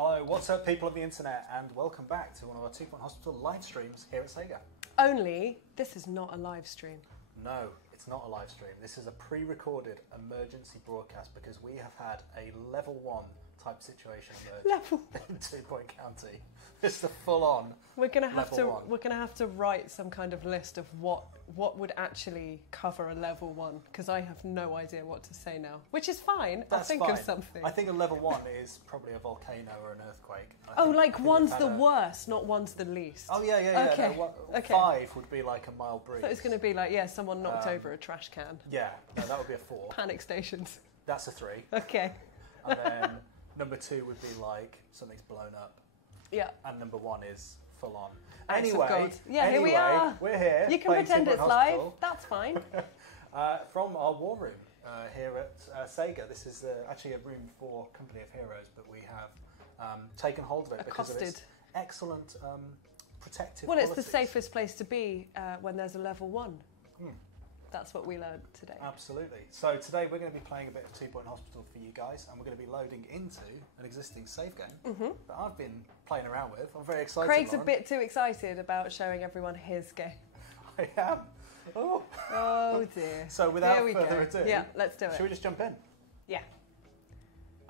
Hello, what's up people of the internet, and welcome back to one of our 2 Point Hospital live streams here at Sega. Only, this is not a live stream. No, it's not a live stream. This is a pre-recorded emergency broadcast because we have had a level 1 type situation Level in 2 Point County. It's the full-on We're gonna have level to. 1. We're gonna have to write some kind of list of what would actually cover a level 1 because I have no idea what to say now. Which is fine. I'll think fine. of something. I think a level 1 is probably a volcano or an earthquake. Oh, like one's the worst, not one's the least. Oh yeah. Okay. No, Okay. 5 would be like a mild breeze. So it's going to be like, someone knocked over a trash can. Yeah, no, that would be a 4. Panic stations. That's a 3. Okay. And then number 2 would be like something's blown up. Yeah. And number 1 is full on. Acts of Anyway, God. Yeah, here we are. We're here. You can playing pretend 2 Point it's live. Hospital, That's fine. from our war room here at Sega. This is actually a room for Company of Heroes, but we have taken hold of it because of its excellent protective Well, it's the qualities. safest place to be when there's a level 1. Hmm. That's what we learned today. Absolutely. So today we're going to be playing a bit of 2 Point Hospital for you guys, and we're going to be loading into an existing save game that I've been playing around with. I'm very excited. Craig's Lauren. a bit too excited about showing everyone his game. I am. Oh. Oh dear. So without Here we further go. ado, Yeah, let's do it. should we just jump in? Yeah,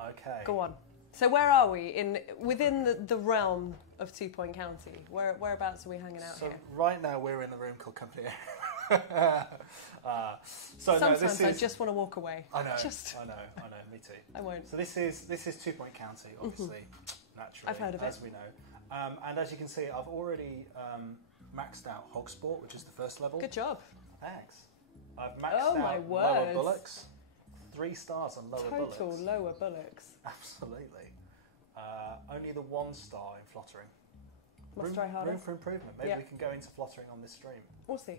Okay. go on. So where are we within the realm of 2 Point County? Whereabouts are we hanging out So here? right now we're in the room called Company. Sometimes this I is. just want to walk away. I know. Just. I know. Me too. I won't. So this is 2 Point County, obviously, naturally. I've heard of it. as we know. And as you can see, I've already maxed out Hog Sport, which is the first level. Good job. Thanks. I've maxed Oh, out my lower words. bullocks. 3 stars on lower bullocks. Total lower bullocks. Absolutely. Only the 1 star in flottering. Must try harder. Room for improvement. Maybe Yeah. we can go into flottering on this stream. We'll see.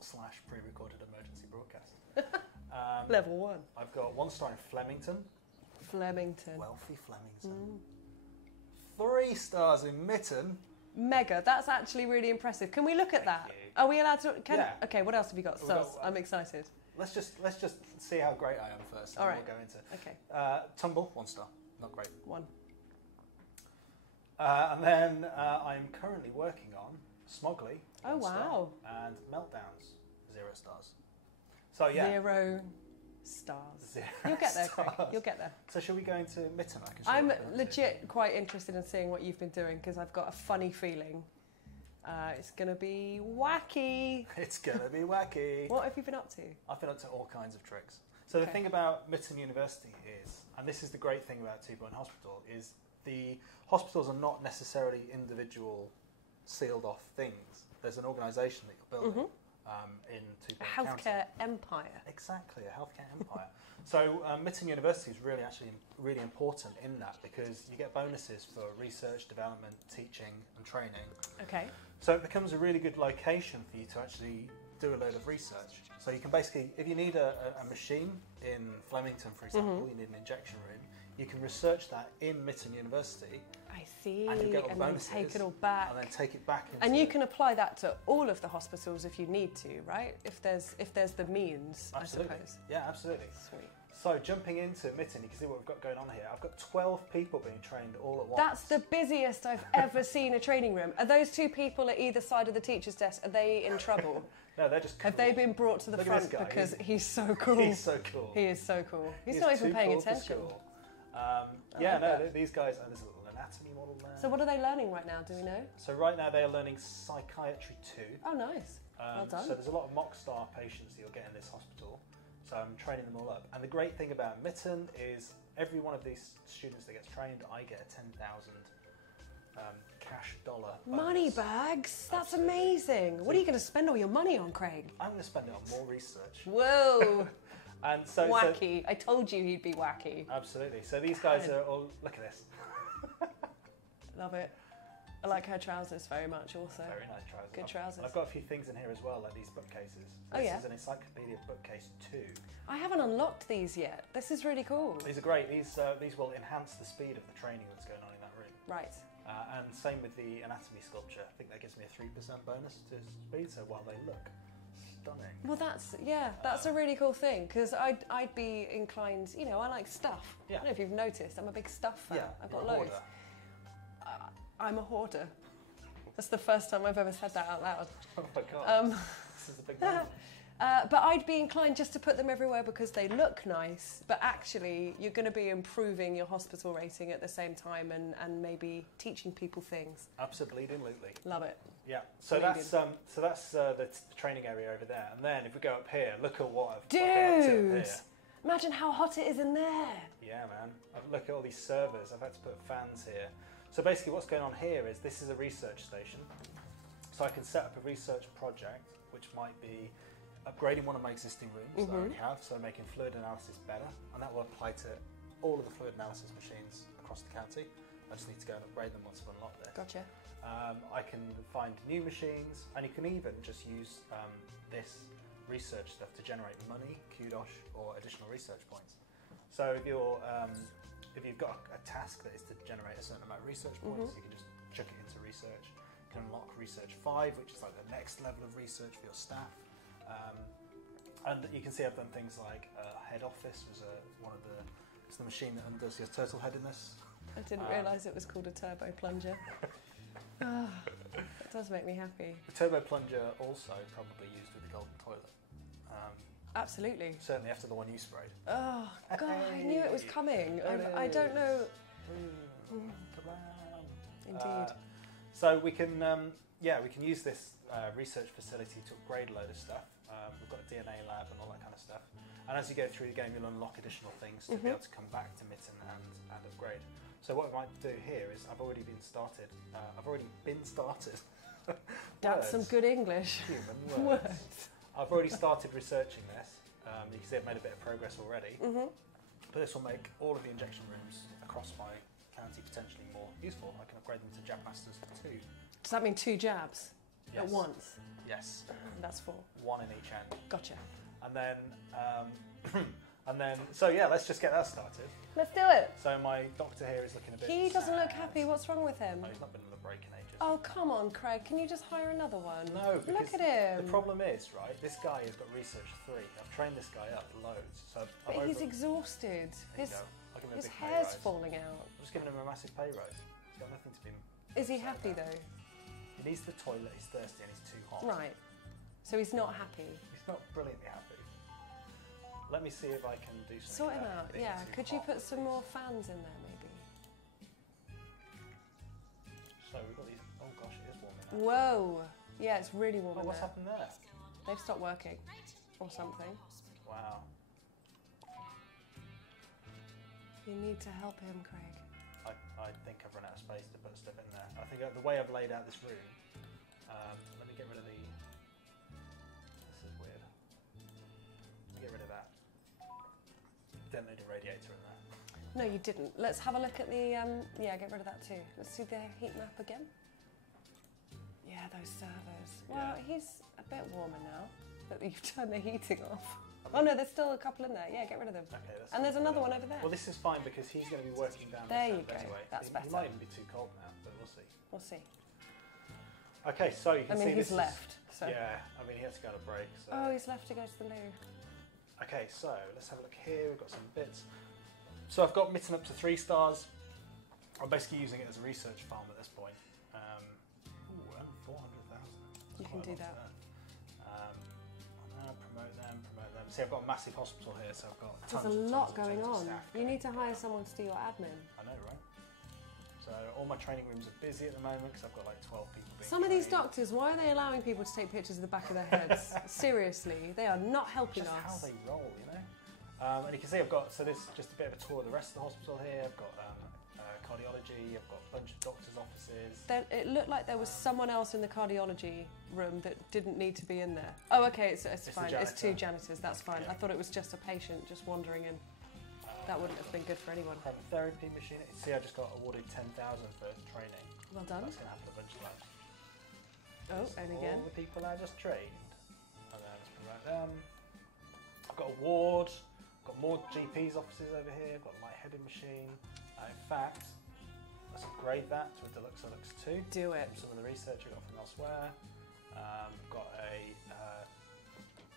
/ pre-recorded emergency broadcast. Level 1. I've got 1 star in Flemington. Flemington. Wealthy Flemington. 3 stars in Mitten. Mega. That's actually really impressive. Can we look at that? you. Are we allowed to? Yeah. Okay. What else have you got? We've got- Sus. I'm excited. Let's just see how great I am first, and All then right. we'll go into Okay. Tumble, 1 star, not great. 1. And then I'm currently working on Smogley, 1 Oh, star, wow. and Meltdowns, 0 stars. So yeah, 0 stars. 0 You'll get there, Craig. stars. You'll get there. So shall we go into Mitten? I can show I'm you what I've been up to. legit quite interested in seeing what you've been doing because I've got a funny feeling it's going to be wacky. It's gonna be wacky. What have you been up to? I've been up to all kinds of tricks. So the Okay. thing about Mitten University is, and this is the great thing about 2 Point Hospital, is the hospitals are not necessarily individual sealed off things. There's an organisation that you're building in 2 A Point County. healthcare empire. Exactly, a healthcare empire. So Mitten University is really actually really important in that because you get bonuses for research, development, teaching and training. Okay. So it becomes a really good location for you to actually do a load of research. So you can basically, if you need a machine in Flemington, for example, you need an injection room, you can research that in Mitten University I see. and you get all the and then bonuses take it all back. and then take it back into... And you can apply that to all of the hospitals if you need to, right? If there's the means, Absolutely. I suppose. Yeah, absolutely. Sweet. So jumping into Mitten, you can see what we've got going on here. I've got 12 people being trained all at once. That's the busiest I've ever seen a training room. Are those 2 people at either side of the teacher's desk, are they in trouble? No, they're just cool. Have they been brought to the Look at this front guy. because he's so cool? He's so cool. He is so cool. He's He's not even too paying cool for attention. school. like No, that. these guys, there's a little anatomy model there. So what are they learning right now, do we know? So right now they are learning Psychiatry 2. Oh, nice. Well done. So there's a lot of mock star patients that you'll get in this hospital. So I'm training them all up. And the great thing about Mitten is every one of these students that gets trained, I get a 10,000 cash dollar bonus. Money bags? That's Absolutely. amazing. What are you going to spend all your money on, Craig? I'm going to spend it on more research. Whoa. And so Wacky. I told you he'd be wacky. absolutely. So these guys are all, look at this. Love it. I like her trousers very much also. Very nice trousers. Good trousers. I've got a few things in here as well, like these bookcases. Oh, This yeah? is an encyclopedia bookcase 2. I haven't unlocked these yet. This is really cool. These are great. These will enhance the speed of the training that's going on in that room. Right. And same with the anatomy sculpture. I think that gives me a 3% bonus to speed, so while they look stunning. Well, that's a really cool thing because I'd be inclined, I like stuff. Yeah. I don't know if you've noticed, I'm a big stuff fan. Yeah, I've you're got a loads. hoarder. I'm a hoarder. That's the first time I've ever said that out loud. Oh my God, this is a big moment. But I'd be inclined just to put them everywhere because they look nice, but actually you're going to be improving your hospital rating at the same time and maybe teaching people things. Absolutely. Love it. Yeah, so that's the training area over there. And then if we go up here, look at what I've got up to up here. Imagine how hot it is in there. Yeah, man. Look at all these servers. I've had to put fans here. So basically what's going on here is this is a research station. So I can set up a research project, which might be upgrading one of my existing rooms that I already have, so making fluid analysis better. And that will apply to all of the fluid analysis machines across the county. I just need to go and upgrade them once I've unlocked this. Gotcha. I can find new machines, and you can even just use this research stuff to generate money, kudos, or additional research points. So if you've got a task that is to generate a certain amount of research points, you can just chuck it into research. You can unlock research 5, which is like the next level of research for your staff. And you can see I've done things like head office was it's the machine that undoes your turtle headedness. I didn't realise it was called a turbo plunger. It does make me happy. The turbo plunger also probably used with the golden toilet. Absolutely. Certainly after the one you sprayed. Oh God, I knew it was coming. I don't know. Indeed. So we can use this research facility to upgrade a load of stuff. We've got a DNA lab and all that kind of stuff. And as you go through the game, you'll unlock additional things to be able to come back to Mitten and upgrade. So what I might do here is I've already been started. That's some good English. Human words. I've already started researching this. You can see I've made a bit of progress already. But this will make all of the injection rooms across my county potentially more useful. I can upgrade them to Jab Masters 2. Does that mean 2 jabs at once? Yes. That's 4. 1 in each end. Gotcha. And then, so yeah, let's just get that started. Let's do it. So my doctor here is looking a bit He doesn't sad. look happy. What's wrong with him? Oh, he's not been on the break in ages. Oh, come on, Craig. Can you just hire another one? No, because look at him. the problem is, right, this guy has got research 3. I've trained this guy up loads. So But he's exhausted. His hair's falling out. I'm just giving him a massive pay rise. He's got nothing to be... Is he happy, though? He needs the toilet, he's thirsty, and he's too hot. Right. So he's not happy. He's not brilliantly happy. Let me see if I can do something. Sort him out, yeah. Could you put some more fans in there, maybe? So we've got these... Oh gosh, it is warming up. Whoa. Yeah, it's really warm in what's there. happened there? They've stopped working. Or something. Wow. You need to help him, Craig. I think I've run out of space to put stuff in there. I think the way I've laid out this room... let me get rid of the... This is weird. Let me get rid of that. Didn't need a radiator in there. No, you didn't. Let's have a look at the... yeah, get rid of that too. Let's see the heat map again. Yeah, those servers. Well, he's a bit warmer now, but you've turned the heating off. Oh no, there's still a couple in there. Yeah, get rid of them. Okay, and there's another one over there. Well, this is fine because he's going to be working down there. You go. Anyway. That's better. He might even be too cold now, but we'll see. We'll see. Okay, so you can see he's left. So. Yeah, I mean, he has to go on a break. So. Oh, he's left to go to the loo. Okay, so let's have a look here. We've got some bits. So I've got Mitten up to 3 stars. I'm basically using it as a research farm at this point. And 400,000. You can do that. Promote them. See, I've got a massive hospital here, so I've got tons There's a lot going of on. staff. You need to hire someone to do your admin. I know, right? So all my training rooms are busy at the moment because I've got like 12 people being Some of these doctors, why are they allowing people to take pictures of the back of their heads? Seriously, they are not helping just us. How they roll, you know? And you can see I've got, so this is just a bit of a tour of the rest of the hospital here. I've got cardiology, I've got a bunch of doctors' offices. It looked like there was someone else in the cardiology room that didn't need to be in there. Oh, okay, it's fine. It's 2 janitors, that's fine. Yeah. I thought it was just a patient just wandering in. That wouldn't have been good for anyone. Therapy machine. See, I just got awarded 10,000 for training. Well done. That's going to happen a bunch of times. Oh, and again. All the people I just trained. And then let's promote them. I've got a ward. I've got more GP's offices over here. I've got a light-headed machine. In fact, let's upgrade that to a Deluxe 2. Do it. Some of the research I got from elsewhere. We've got a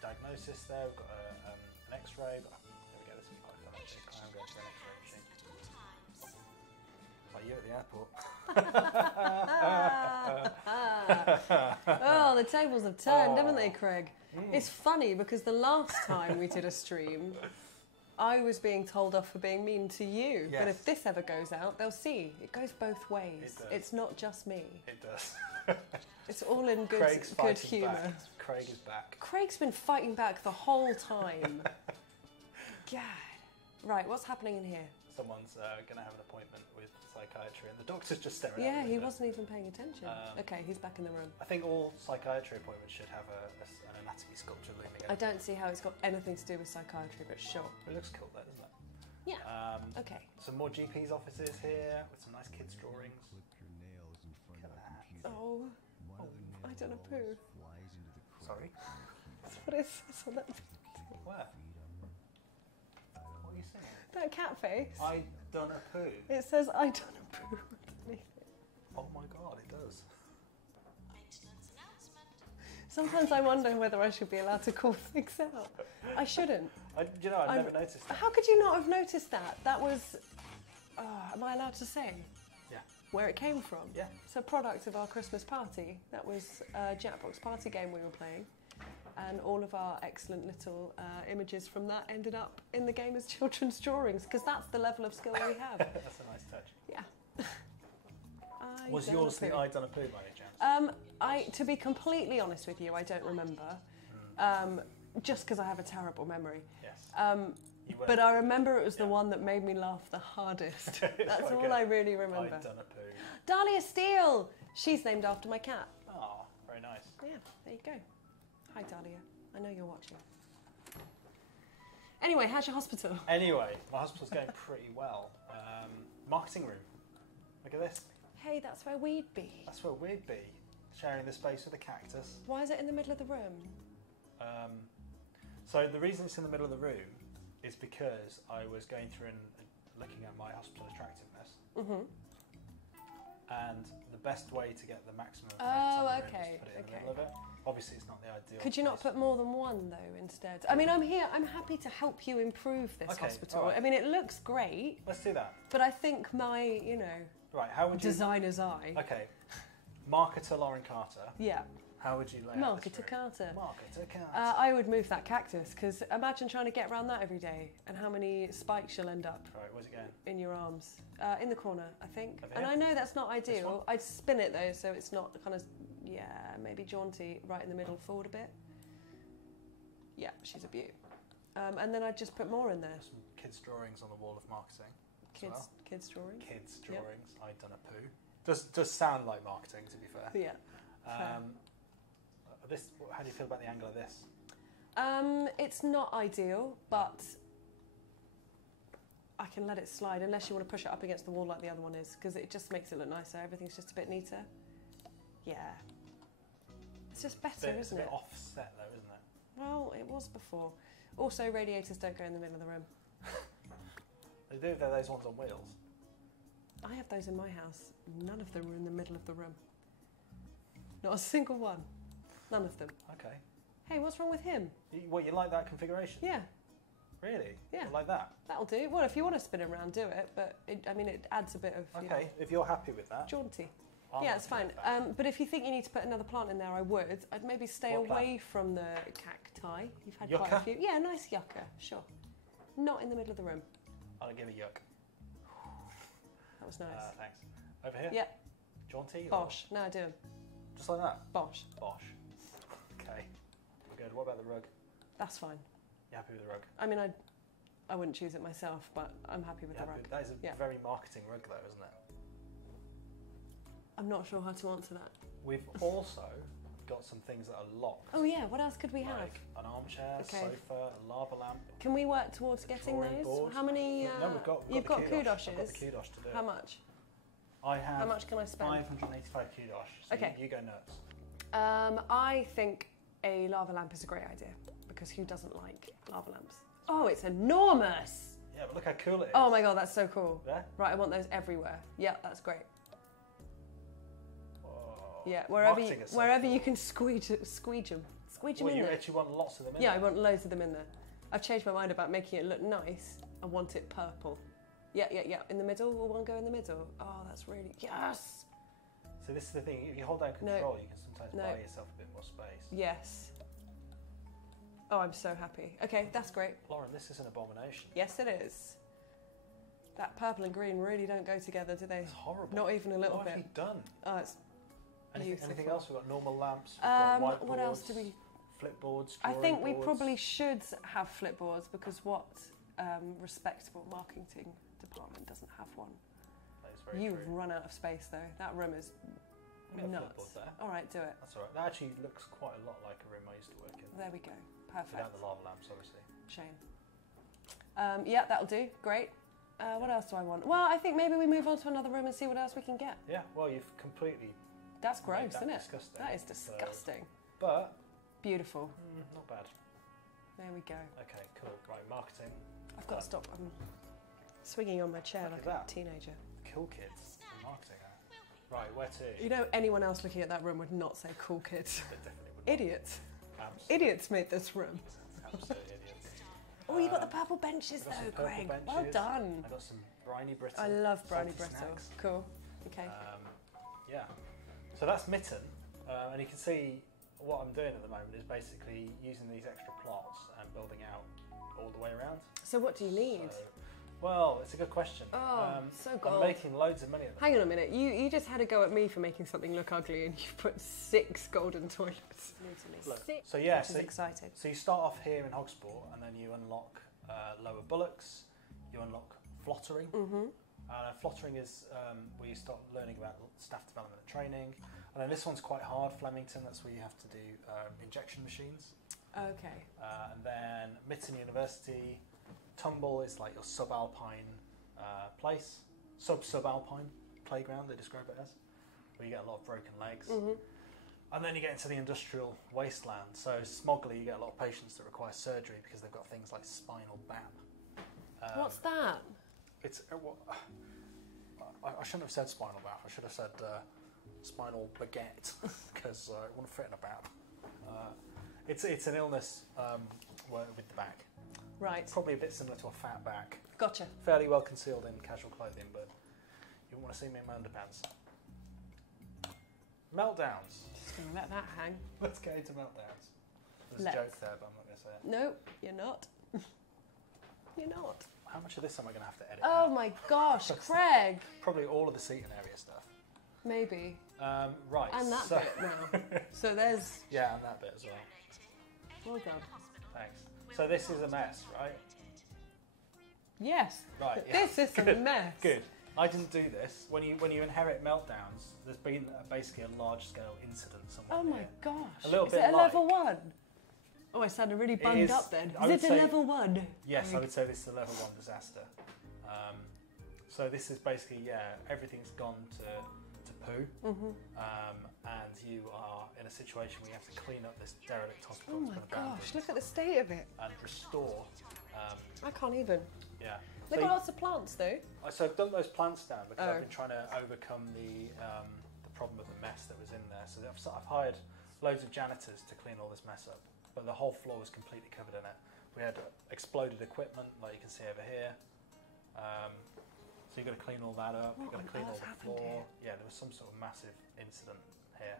diagnosis there. We've got an X-ray. There we go. This will be quite fun actually. I'm going to an X-ray machine. Like you at the airport. Oh, the tables have turned, haven't they, Craig? It's funny because the last time we did a stream, I was being told off for being mean to you. Yes. But if this ever goes out, they'll see. It goes both ways. It does. It's not just me. It does. It's all in good humour. Back. Craig is back. Craig's been fighting back the whole time. God. Right, what's happening in here? Someone's going to have an appointment with psychiatry, and the doctor's just staring at Yeah, the he window. wasn't even paying attention. Okay, he's back in the room. I think all psychiatry appointments should have an anatomy sculpture looming over. I don't see how it's got anything to do with psychiatry, but sure. It looks cool though, doesn't it? Yeah. Okay. Some more GP's offices here with some nice kids' drawings. Look at that. Oh, I done a poo. Sorry? That's what it says on that. Where? What are you saying? That cat face. I done a poo. It says I done a poo underneath it. Oh my god, it does. Sometimes I wonder whether I should be allowed to call things out. I shouldn't. I've never noticed that. How could you not have noticed that? That was. Am I allowed to say? Yeah. Where it came from? Yeah. It's a product of our Christmas party. That was a Jackbox party game we were playing. And all of our excellent little images from that ended up in the game as children's drawings, because that's the level of skill we have. That's a nice touch. Yeah. Was yours the I done a poo by any chance? To be completely honest with you, I don't remember. Just because I have a terrible memory. Yes. But I remember it was the one that made me laugh the hardest. That's all I really remember. I done a poo. Dahlia Steele! She's named after my cat. Oh, very nice. Yeah, there you go. Hi, Dahlia. I know you're watching. Anyway, how's your hospital? Anyway, my hospital's going pretty well. Marketing room. Look at this. Hey, that's where we'd be. That's where we'd be, sharing the space with a cactus. Why is it in the middle of the room? So the reason it's in the middle of the room is because I was going through and looking at my hospital attractiveness. Mm-hmm. And the best way to get the maximum effect on the room is to put it in the middle of it. Obviously, it's not the ideal. Could you not put more than one, though, instead? I mean, I'm here. I'm happy to help you improve this hospital. Right. I mean, it looks great. Let's do that. But I think my, right, how would you... designer's eye. Okay. Marketer Lauren Carter. Yeah. How would you lay out this Marketer room? Carter. Marketer Carter. I would move that cactus, because imagine trying to get around that every day and how many spikes you'll end up Right, where's it going? in your arms. In the corner, I think. Over And here? I know that's not one? ideal. I'd spin it, though, so it's not kind of, maybe jaunty, right in the middle, forward a bit. Yeah, she's a beaut. And then I'd just put more in there. Some kids' drawings on the wall of marketing. Kids' drawings. Kids' drawings. Yep. I'd done a poo. Does sound like marketing, to be fair. Yeah. How do you feel about the angle of this? It's not ideal, but I can let it slide unless you want to push it up against the wall like the other one is, because it just makes it look nicer. Everything's just a bit neater. Yeah. It's just better, isn't it? It's a bit offset though, isn't it? Well, it was before. Also, radiators don't go in the middle of the room. They do, they're those ones on wheels. I have those in my house. None of them are in the middle of the room. Not a single one. None of them. Okay. Hey, what's wrong with him? You like that configuration? Yeah. Really? Yeah. You like that? That'll do. Well, if you want to spin it around, do it. But, it adds a bit of... Okay, if you're happy with that. Jaunty. Yeah, it's fine. But if you think you need to put another plant in there, I would. I'd maybe stay away from the cacti. You've had quite a few. Yeah, nice yucca, sure. Not in the middle of the room. I'll give a yuck. That was nice. Thanks. Over here? Yeah. Jaunty? Bosh. No, I do. Just like that? Bosh. Bosh. Okay. We're good. What about the rug? That's fine. You happy with the rug? I mean, I wouldn't choose it myself, but I'm happy with the rug. That is a very marketing rug though, isn't it? I'm not sure how to answer that. We've also got some things that are locked. Oh yeah, what else could we have? Like an armchair, sofa, a lava lamp. Can we work towards getting those? Board. How many? No, we've got you've got kudoshes. I've got the kudosh to do it. How much? I have. How much can I spend? 585 kudosh. So okay. You go nuts. I think a lava lamp is a great idea, because who doesn't like lava lamps? Oh, it's enormous! Yeah, but look how cool it is. Oh my god, that's so cool. Yeah? Right, I want those everywhere. Yeah, that's great. Oh, yeah, wherever you can squeeze them in you there. actually want lots of them in there? there? I want loads of them in there. I've changed my mind about making it look nice. I want it purple. Yeah. In the middle. Will one go in the middle? Oh, that's really... Yes! So this is the thing, if you hold down control, you can sometimes buy yourself a bit more space. Yes. Oh, I'm so happy. Okay, that's great. Lauren, this is an abomination. Yes, it is. That purple and green really don't go together, do they? It's horrible. Not even a little bit. What have you done? Oh, it's anything else? We've got normal lamps, we've got whiteboards. What else do we... Flipboards, I think we boards. probably should have flipboards because what respectable marketing department doesn't have one? That is very You've true. run out of space though. That room is nuts. There. All right, do it. That's all right. That actually looks quite a lot like a room I used to work in. There we go. Perfect. Without the lava lamps, obviously. Shame. Yeah, that'll do. Great. What else do I want? Well, I think maybe we move on to another room and see what else we can get. Yeah. Well, you've completely. That's gross, isn't it? Disgusting. That is disgusting. But. Beautiful. Not bad. There we go. Okay, cool. Right, marketing. I've got to stop. I'm swinging on my chair Look like at a teenager. Cool kids in marketing. Right, where to? You know, anyone else looking at that room would not say cool kids. They definitely would. Idiots. Absolutely. Idiots made this room. Absolute idiots. Oh, you got the purple benches though, purple Greg. benches. Well done. I got some briny brittle. I love briny salty brittle. snacks. Cool. Okay. Yeah. So that's Mitten, and you can see what I'm doing at the moment is basically using these extra plots and building out all the way around. So what do you need? Well, it's a good question. Oh, so I'm gold. making loads of money at the Hang on a minute. You just had a go at me for making something look ugly, and you put 6 golden toilets. Look, 6. so yeah, Which is exciting. So you start off here in Hogsport, and then you unlock lower bullocks. You unlock flottering. Flottering is where you start learning about staff development and training. And then this one's quite hard, Flemington. That's where you have to do injection machines. Okay. And then Mitten University, Tumble is like your subalpine place, subalpine playground. They describe it as, where you get a lot of broken legs. And then you get into the industrial wasteland. So Smogley, you get a lot of patients that require surgery because they've got things like spinal BAP. What's that? It's I shouldn't have said spinal BAP. I should have said spinal baguette because it wouldn't fit in a BAP. It's an illness with the back. Right. Probably a bit similar to a fat back. Gotcha. Fairly well concealed in casual clothing, but you wouldn't want to see me in my underpants. Meltdowns. Just gonna let that hang. Let's get into Meltdowns. There's a joke there, but I'm not going to say it. No, you're not. You're not. How much of this am I going to have to edit Oh out? my gosh, Craig. Probably all of the seating area stuff. Maybe. Right. And that bit now. So there's... Yeah, and that bit as well. Well done. Thanks. So this is a mess, right? Yes. Right. Yeah. This is a mess. Good. I didn't do this. When you inherit Meltdowns, there's been basically a large-scale incident somewhere. Oh my here. gosh. A little is bit it a like- level 1? Oh, I sounded really bummed is- up then. I Is would it a say- level 1? Yes, I would say this is a level 1 disaster. So this is basically, everything's gone to poo, and you are in a situation where you have to clean up this derelict hospital. Oh that's my been abandoned gosh, look at the state of it. and restore. I can't even. Yeah. They've got lots of plants though. So I've done those plants down because Oh. I've been trying to overcome the problem of the mess that was in there. So I've hired loads of janitors to clean all this mess up, but the whole floor was completely covered in it. We had exploded equipment, like you can see over here. So you've got to clean all that up. You've got to clean all the floor. Yeah, there was some sort of massive incident here.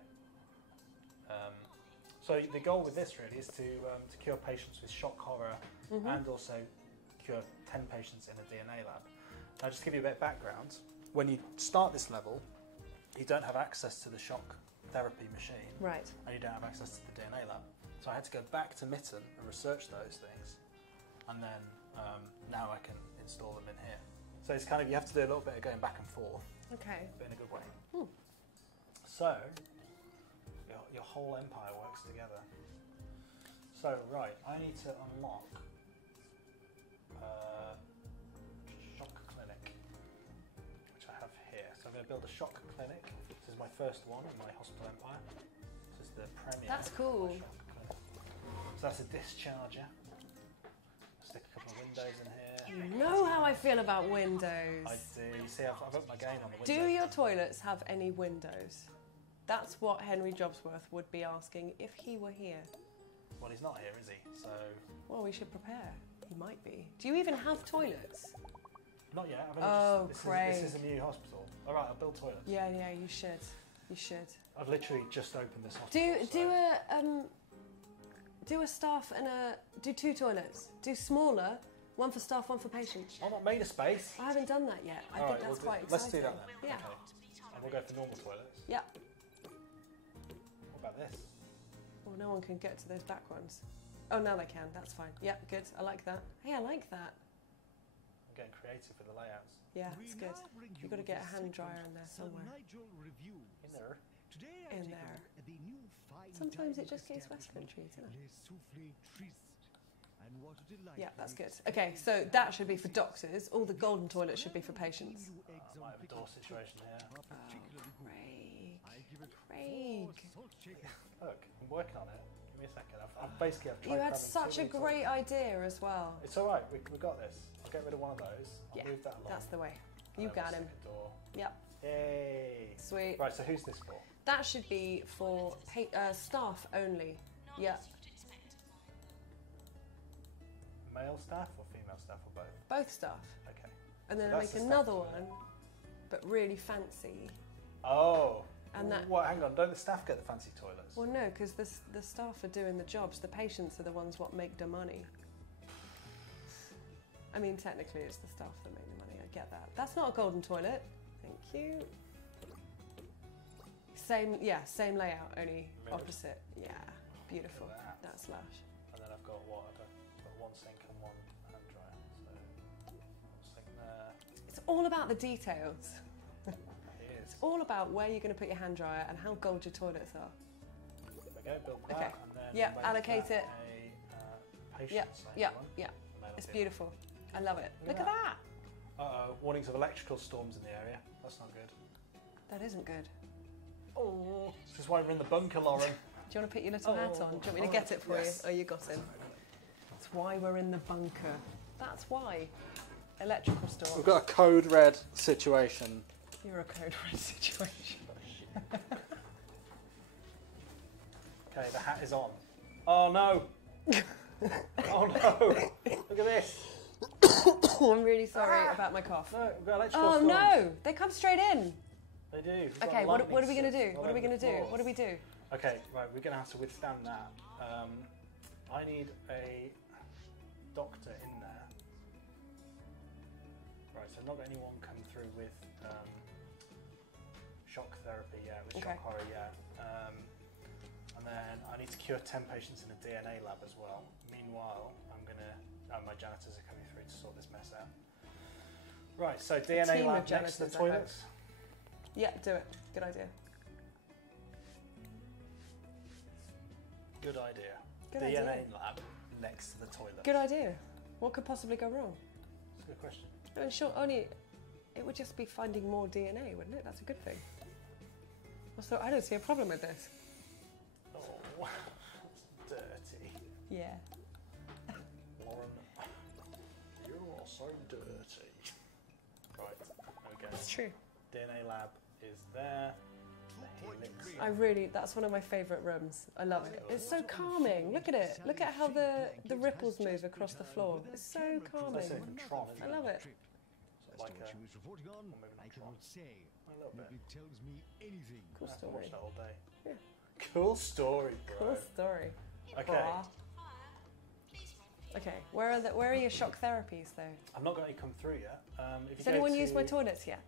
So the goal with this really is to cure patients with shock horror and also cure 10 patients in a DNA lab. Now, just to give you a bit of background, when you start this level, you don't have access to the shock therapy machine, Right. and you don't have access to the DNA lab. So I had to go back to Mitten and research those things, and then now I can install them in here. So it's kind of, you have to do a little bit of going back and forth, Okay. but in a good way. So your whole empire works together. So right, I need to unlock shock clinic, which I have here. So I'm going to build a shock clinic. This is my first one in my hospital empire. This is the premiere. That's cool. Shock clinic. So that's a discharger. Stick a couple of windows in here. You know how I feel about windows. I do. You see, I've upped my game on the windows. Do your toilets have any windows? That's what Henry Jobsworth would be asking if he were here. Well, he's not here, is he? So Well, we should prepare. He might be. Do you even have toilets? Not yet. I've only this Craig. is a new hospital. All right, I'll build toilets. Yeah, you should. You should. I've literally just opened this hospital. Do a staff and do 2 toilets. Do smaller, one for staff, one for patients. I'm not made a space. I haven't done that yet. I think that's quite exciting. Let's do that then. Yeah. Okay. And we'll go for normal toilets. Yeah. What about this? Well, no one can get to those back ones. Oh, now they can. That's fine. Yeah, good. I like that. Hey, I like that. I'm getting creative with the layouts. Yeah, it's good. You've got to get a hand dryer in there somewhere. In there. In there. Sometimes it just goes West Country, doesn't it? Yeah, that's good. Okay, so that should be for doctors. All the golden toilets should be for patients. I might have a door situation here. Oh, Craig. Look, I'm working on it. Give me a second. I've basically tried. You had grabbing such a 2 great toilets. idea as well. It's all right. We've got this. I'll get rid of one of those. I'll move that along. That's the way. You got him. Door. Yep. Yay. Sweet. Right, so who's this for? That should be for staff only. Yeah. Male staff or female staff or both? Both staff. Okay. And then So I that's make the another staff one, but really fancy. Oh. And that. What? Hang on. Don't the staff get the fancy toilets? Well, no, because the staff are doing the jobs. The patients are the ones what make the money. I mean, technically, it's the staff that make the money. I get that. That's not a golden toilet. Thank you. Same layout, only Mirrored. opposite. Yeah, beautiful. Look at that. That's lush. And then I've got what? I've got one sink and one hand dryer. So one sink there. It's all about the details. It is. It's all about where you're going to put your hand dryer and how gold your toilets are. There we go. Build that. Okay. And then Yep, make allocate that it. A patient Yep, side yep, one. yep. Male or It's female. beautiful. I love it. Look Look at at that. Uh-oh. Warnings of electrical storms in the area. That's not good. That isn't good. Oh. This is why we're in the bunker, Lauren. Do you want to put your little hat on? Do you want me to get it for Yes. you? Oh, you got it. That's why we're in the bunker. That's why. Electrical storm. We've got a code red situation. You're a code red situation. Okay, the hat is on. Oh no! Oh no! Look at this. I'm really sorry about my cough. No, we've got electrical Oh storms. no! They come straight in. They do. We've got Okay, what are we lightning going to do? strikes What are we all going to over do? the What do we do? Okay, right, we're going to have to withstand that. I need a doctor in there. Right, so I've not got anyone come through with shock therapy yet, with Okay. shock horror yet. And then I need to cure 10 patients in a DNA lab as well. Meanwhile, my janitors are coming through to sort this mess out. Right, so DNA team lab of next to the janitors, I hope. toilets. Yeah, do it. Good idea. Good idea. Good DNA idea. lab next to the toilet. Good idea. What could possibly go wrong? That's a good question. I mean, sure, only it would just be finding more DNA, wouldn't it? That's a good thing. Also, I don't see a problem with this. Oh, it's dirty. Yeah. Lauren, you are so dirty. Right, okay. It's true. DNA lab is there. The helix. That's one of my favourite rooms. I love it. It's so calming. Look at it. Look at how the ripples move across the floor. It's so calming. That's it from Tron, isn't I it? love it. Sort of like a, or maybe not Tron. A little bit. Cool I story. watched that all day. Yeah. Cool story, bro. Cool story. Okay. Aw. Okay, where are your shock therapies though? I've not got any come through yet. If you Has go anyone to- used my toilets yet?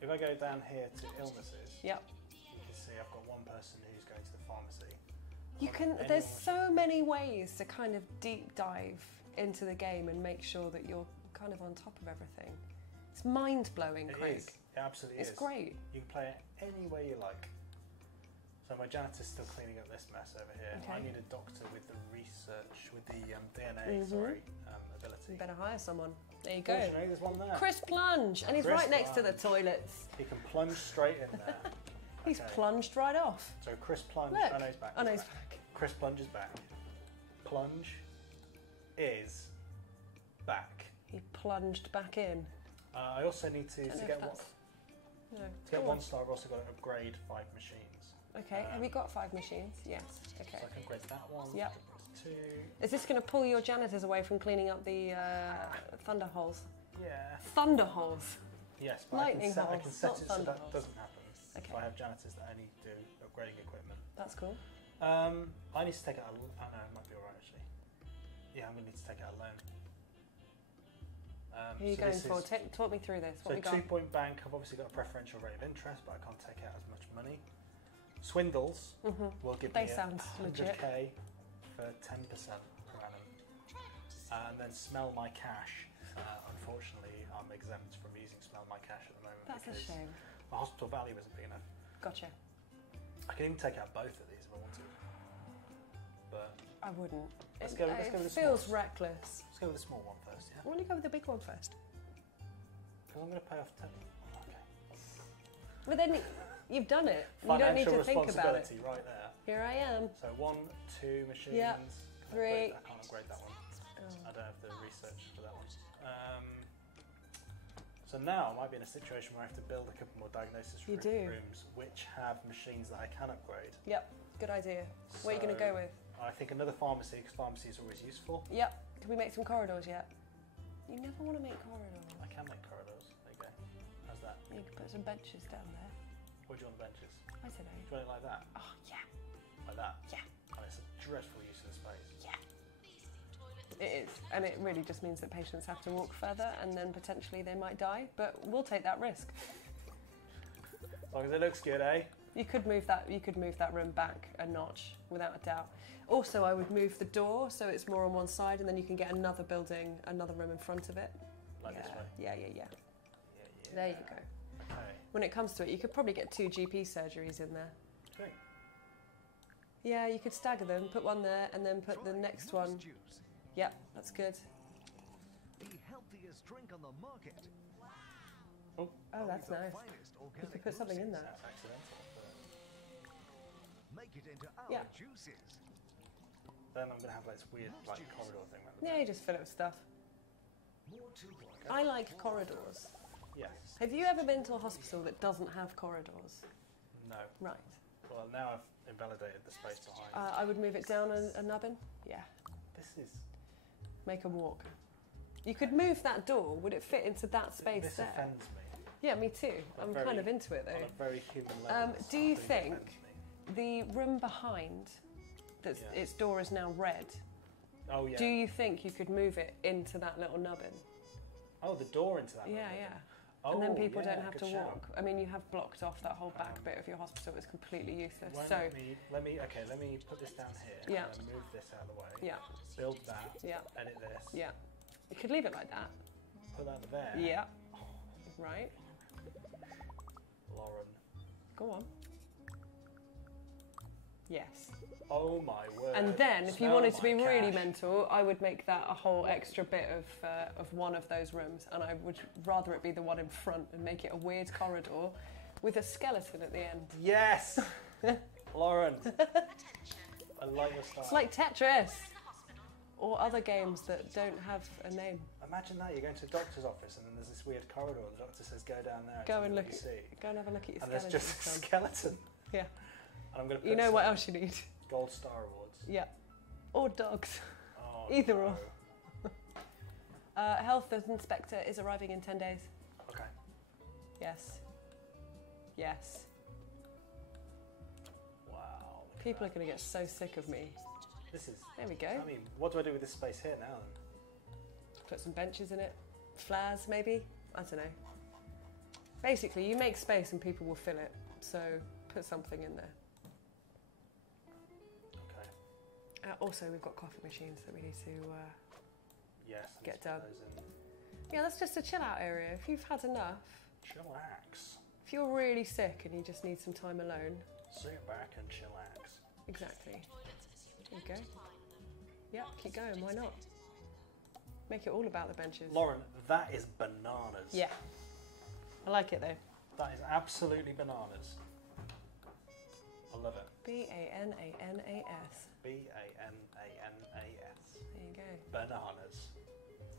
If I go down here to illnesses, Yep. you can see I've got one person who's going to the pharmacy. You I've can. got There's anyone- so many ways to kind of deep dive into the game and make sure that you're kind of on top of everything. It's mind blowing, It Craig. is. It absolutely It's is. great. You can play it any way you like. So my janitor's still cleaning up this mess over here. Okay. I need a doctor with the research, with the DNA, Mhm. ability. You better hire someone. There you go. Fortunately, there's one there. Chris Plunge, and he's Chris right next to the Plunge. toilets. He can plunge straight in there. He's Okay. plunged right off. So Chris Plunge, Look. I know he's back. Oh no, he's he's back. Chris Plunge is back. Plunge is back. He plunged back in. I also need to Don't know if get one. that's- No. To get Go one on. star, I've also got to upgrade 5 machines. Okay. Have you got 5 machines? Yes. Okay. So I can upgrade that one. Yep. upgrade 2. Is this going to pull your janitors away from cleaning up the thunder holes? Yeah. Thunder holes. Yes, but Lightning I holes, can set not it so thunder that holes. doesn't happen. Okay. So I have janitors that only do upgrading equipment. That's cool. I need to take out a... Oh no, it might be alright actually. Yeah, I'm going to need to take out a loan. Who are you going for? Talk me through this. What So we got? 2 Point Bank, I've obviously got a preferential rate of interest, but I can't take out as much money. Swindles will give They me sound legit. 100k for 10% per annum. And then Smell My Cash. Unfortunately, I'm exempt from using Smell My Cash at the moment. That's a shame. My hospital value isn't big enough. Gotcha. I can even take out both of these if I want to. But I wouldn't. Let's go with the It feels small. reckless. Let's go with the small one first, yeah? Why don't you go with the big one first? Because I'm going to pay off 10. Okay. But then you've done it. You don't need to Financial think about it. responsibility right there. Here I am. So 1, 2 machines. Yeah. Can I 3. upgrade- I can't upgrade that one. Oh. I don't have the research for that one. So now I might be in a situation where I have to build a couple more diagnosis You do. rooms which have machines that I can upgrade. Yep. Good idea. What are you going to go with? I think another pharmacy, because pharmacy is always useful. Yep. Can we make some corridors yet? You never want to make corridors. I can make corridors. There you go. How's that? You can put some benches down there. What do you want the benches? I don't know. Do you want it like that? Oh, yeah. Like that? Yeah. And it's a dreadful use of the space. Yeah. It is. And it really just means that patients have to walk further and then potentially they might die. But we'll take that risk. As long as it looks good, eh? You could move that room back a notch without a doubt. Also, I would move the door so it's more on one side, and then you can get another building, another room in front of it. Like yeah. this way? Yeah. Yeah. There you go. Okay. When it comes to it, you could probably get 2 GP surgeries in there. Great. Yeah, you could stagger them, put one there, and then put the next one. Yep, that's good. The healthiest drink on the market. Oh, Oh, that's nice. You could put something in there. that's accidental. Make it into our Yeah. juices. But then I'm going to have like this weird like corridor thing. Around the Yeah, you just fill it with stuff. More to like. I like corridors. Yes. Have you ever been to a hospital that doesn't have corridors? No. Right. Well, now I've invalidated the space behind. I would move it down a nubbin. Yeah. This is... Make them walk. You could move that door. Would it fit into that space This there? offends me. Yeah, me too. On a I'm very- kind of into it On though. a very human level. Do you this think offends me. the room behind, that's Yeah. its door is now red? Oh, yeah. Do you think you could move it into that little nubbin? Oh, the door into that Yeah, room. yeah. Oh, And then people yeah, don't have good to shout. walk. I mean, you have blocked off that whole back Um, bit of your hospital. It's completely useless. Why So, don't let me put this down here. Yeah. And then move this out of the way. yeah, Build that. yeah, Edit this. yeah. You could leave it like that. Put that there. Yeah. Right. Lauren. Go on. Yes. Oh my word. And then, if you Smell wanted to be my really cash. mental, I would make that a whole extra bit of one of those rooms, and I would rather it be the one in front and make it a weird corridor with a skeleton at the end. Yes! Lauren. I like your style. It's like Tetris or other games that don't have a name. Imagine that, you're going to a doctor's office and then there's this weird corridor and the doctor says go down there Go tell and me look what you at, see. go and have a look at your And there's skeleton. just a son. skeleton. Yeah. And I'm going to put You know what some else you need? Gold Star Awards. Yeah. Or dogs. Oh, Either no. or. Health inspector is arriving in 10 days. Okay. Yes. Yes. Wow. look at People are that. going to get so sick of me. This is... There we go. I mean, what do I do with this space here now then? Put some benches in it. Flares, maybe? I don't know. Basically, you make space and people will fill it. So put something in there. Okay. Also, we've got coffee machines that we need to... Yes. I Get need to put done. those in. Yeah, that's just a chill out area. If you've had enough, Chillax. if you're really sick and you just need some time alone, Sit back and chillax. exactly. There you go. Yeah, keep going. Why not? Make it all about the benches. Lauren, that is bananas. Yeah. I like it though. That is absolutely bananas. I love it. B-A-N-A-N-A-S. B-A-N-A-N-A-S. There you go. Bananas.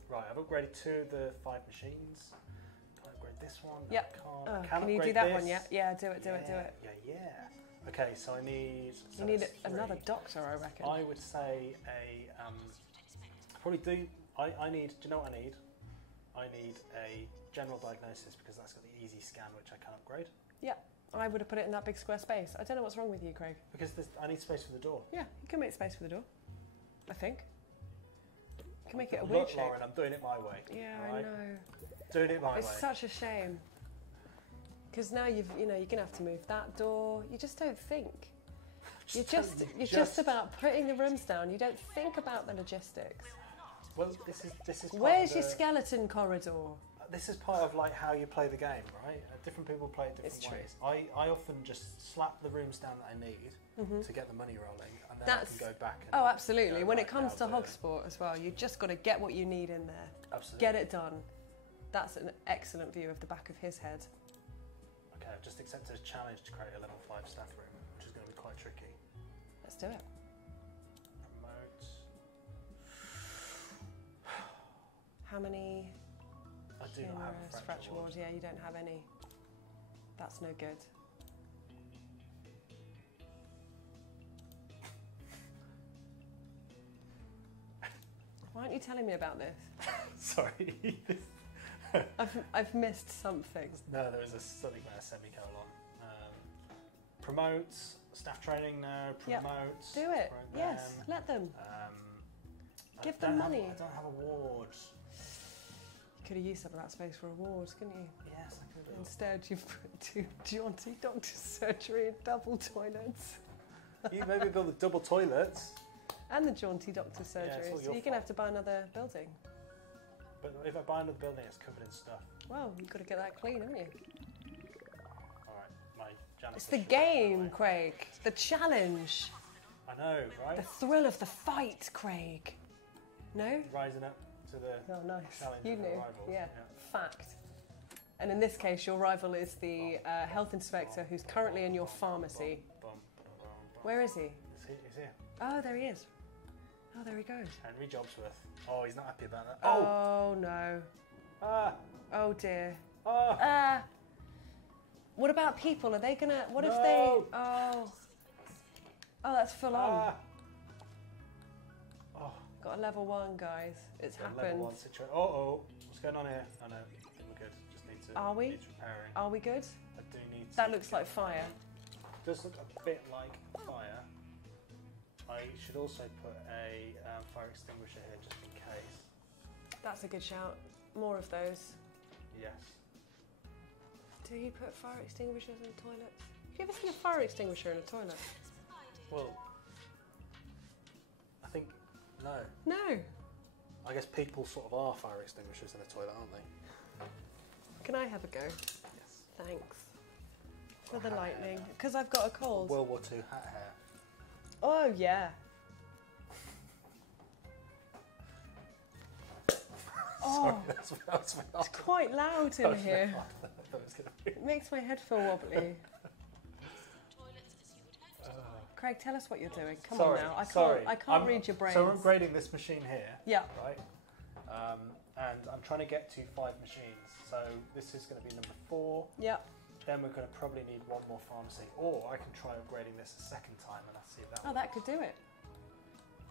Right, I've upgraded 2 of the 5 machines. Can I upgrade this one? No, Yep. I can't. Oh, I can can you do upgrade that this. one yet? Yeah, do it, do it, do it. Yeah. Okay, so I need... So You need that's another 3. doctor, I reckon. I would say a... probably do... I need... Do you know what I need? I need a general diagnosis because that's got the easy scan, which I can upgrade. Yeah, I would have put it in that big square space. I don't know what's wrong with you, Craig. Because I need space for the door. Yeah, you can make space for the door. I think. You can make it a Look, weird shape. Lauren, I'm doing it my way. Yeah, all I right? know. Doing it my way. It's such a shame. Because now you're gonna have to move that door. You just don't think. You're just about putting the rooms down. You don't think about the logistics. Well, this is. Where's your skeleton corridor? This is part of like how you play the game, right? Different people play it different It's true. ways. I often just slap the rooms down that I need to get the money rolling, and then I can go back. And Oh, absolutely. go When it right comes to now Hogsport as well, you just got to get what you need in there. absolutely Get it done. That's an excellent view of the back of his head. Okay, I've just accepted a challenge to create a level 5 staff room, which is going to be quite tricky. Let's do it. Promote. How many I do not have a humorous fracture ward. ward? Yeah, you don't have any. That's no good. Why aren't you telling me about this? Sorry. I've missed something. No, there was something about a semicolon. Promote, staff training now, Yep. promote. Do it. promote Yes, them. let them. Give I them don't have- money. I don't have awards. You could have used some of that space for awards, couldn't you? Yes, I could have. Instead, you've put 2 jaunty doctor's surgery and double toilets. You maybe build the double toilets, And the jaunty doctor's Yeah, it's surgery. all So your you're going to have to buy another building. but if I buy another building, it's covered in stuff. Well, you've got to get that clean, haven't you? All right, my janitor. It's the should be on game, way. Craig. The challenge. I know, right? The thrill of the fight, Craig. No? Rising up to the Oh, nice. challenge You of knew. the rivals. Yeah. Fact. And in this case, your rival is the health inspector who's currently in your pharmacy. Bum, bum, bum, bum. Where is he? He's here. Oh, there he is. Oh, there he goes. Henry Jobsworth. Oh, he's not happy about that. Oh no. Ah! Oh dear. Ah! Ah. What about people? Are they gonna? What if No. they? Oh. Oh, that's full on. Ah! Oh, Got a level 1, guys. It's got a happened. level 1 situation. Oh, what's going on here? I know. I think we're good. Just need to. Are we? Needs repairing. Are we good? I do need. That to looks like fire. Does look a bit like fire. I should also put a fire extinguisher here just in case. That's a good shout. More of those. Yes. Do you put fire extinguishers in toilets? Have you ever seen a fire extinguisher in a toilet? Well, I think no. No. I guess people sort of are fire extinguishers in a toilet, aren't they? Can I have a go? Yes. Thanks. For the lightning. Because I've got a cold. World War II hat hair. Oh, yeah. Oh, That's it's quite loud in here. It makes my head feel wobbly. Craig, tell us what you're doing. Come on now. I can't read your brains. So I'm upgrading this machine here. Yeah. Right. And I'm trying to get to 5 machines. So this is going to be number 4. Yeah. Then we're going to probably need 1 more pharmacy. Or I can try upgrading this a second time and I'll see if that Oh, that could do it.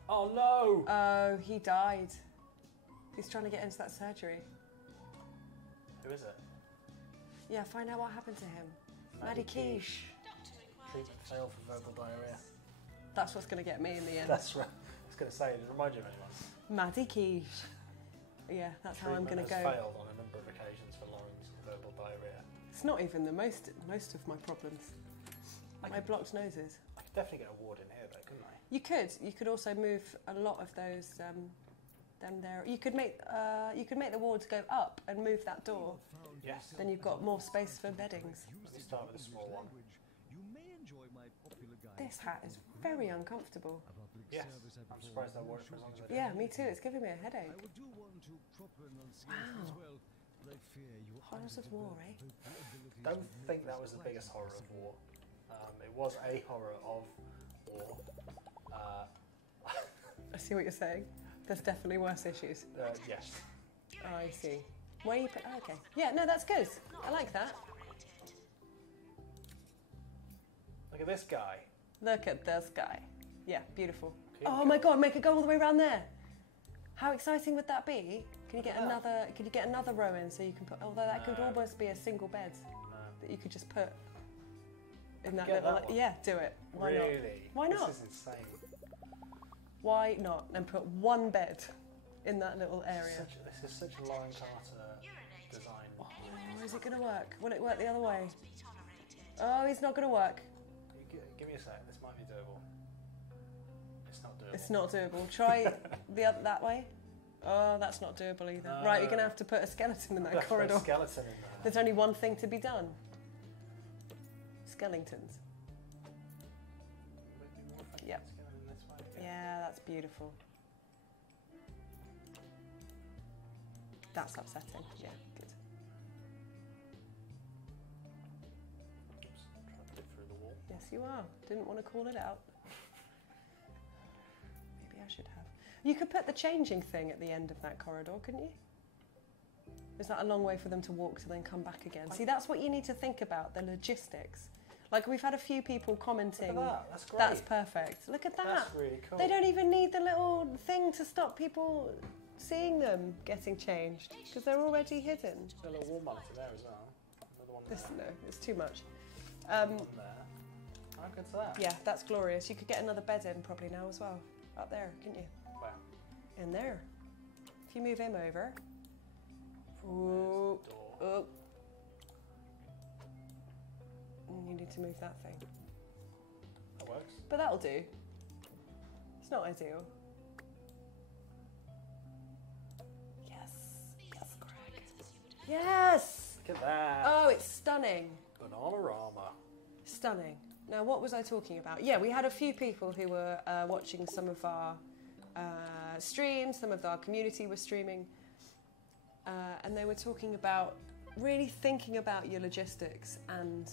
Oh no! Oh, he died. He's trying to get into that surgery. Who is it? Yeah, find out what happened to him. Maddie Quiche. Treatment failed for verbal diarrhea. That's what's going to get me in the end. That's right. I was going to say, did it remind you of anyone? Maddie Quiche. Yeah, that's how I'm going to go. Treatment has failed on a number of occasions for Lauren's verbal diarrhea. It's not even the most of my problems. My blocked noses. I could definitely get a ward in here though, couldn't I? You could. You could also move a lot of those. Them there. You could make. You could make the wards go up and move that door. Yes. Then you've got more space for beddings. Let me start with a small one. You may enjoy my popular guide. This hat is very uncomfortable. Yes. I'm surprised I wore it for as long as I did. Yeah, me too. It's giving me a headache. I will do one to proper enunciation Wow. as well, but I fear you Horrors of war, eh? Don't think that was the biggest horror of war. It was a horror of war. I see what you're saying. There's definitely worse issues. Yes. Oh, I see. Where you put? Oh, okay. Yeah, no, that's good. I like that. Look at this guy. Look at this guy. Yeah, beautiful. Keep Oh going. my God, make it go all the way around there. How exciting would that be? Can you get Yeah. another? Could you get another row in so you can put? Although that could No. almost be a single bed No. that you could just put in that Get little. that one. Yeah, do it. Why not? Really? Why not? This is insane. Why not? And put one bed in that little area. This is such a Lauren Carter design. Oh, is it going to work? Will it work the other way? Oh, it's not going to work. Give me a sec. This might be doable. It's not doable. It's not doable. Try that way. Oh, that's not doable either. No. Right, you're going to have to put a skeleton in that Put a corridor. skeleton in there. There's only one thing to be done. Skeletons. Would it be more effective Yep. to go in this way? Yeah, that's beautiful. That's upsetting. Yeah, good. Oops, trying to get through the wall. Yes, you are. Didn't want to call it out. Maybe I should have. You could put the changing thing at the end of that corridor, couldn't you? Is that a long way for them to walk to then come back again? See, that's what you need to think about, the logistics. Like, we've had a few people commenting. Look at that. That's great. That's perfect. Look at that. That's really cool. They don't even need the little thing to stop people seeing them getting changed because they're already hidden. There's a little wall monitor there as well. Another one there. No, it's too much. One there. How good's that? Yeah, that's glorious. You could get another bed in probably now as well. Up there, couldn't you? Where? In there. If you move him over. There's Ooh. the door. Oh. And you need to move that thing. That works. But that'll do. It's not ideal. Yes. Yes, Greg. Yes! Look at that. Oh, it's stunning. Bananarama. Stunning. Now, what was I talking about? Yeah, we had a few people who were watching some of our streams, some of our community was streaming, and they were talking about really thinking about your logistics and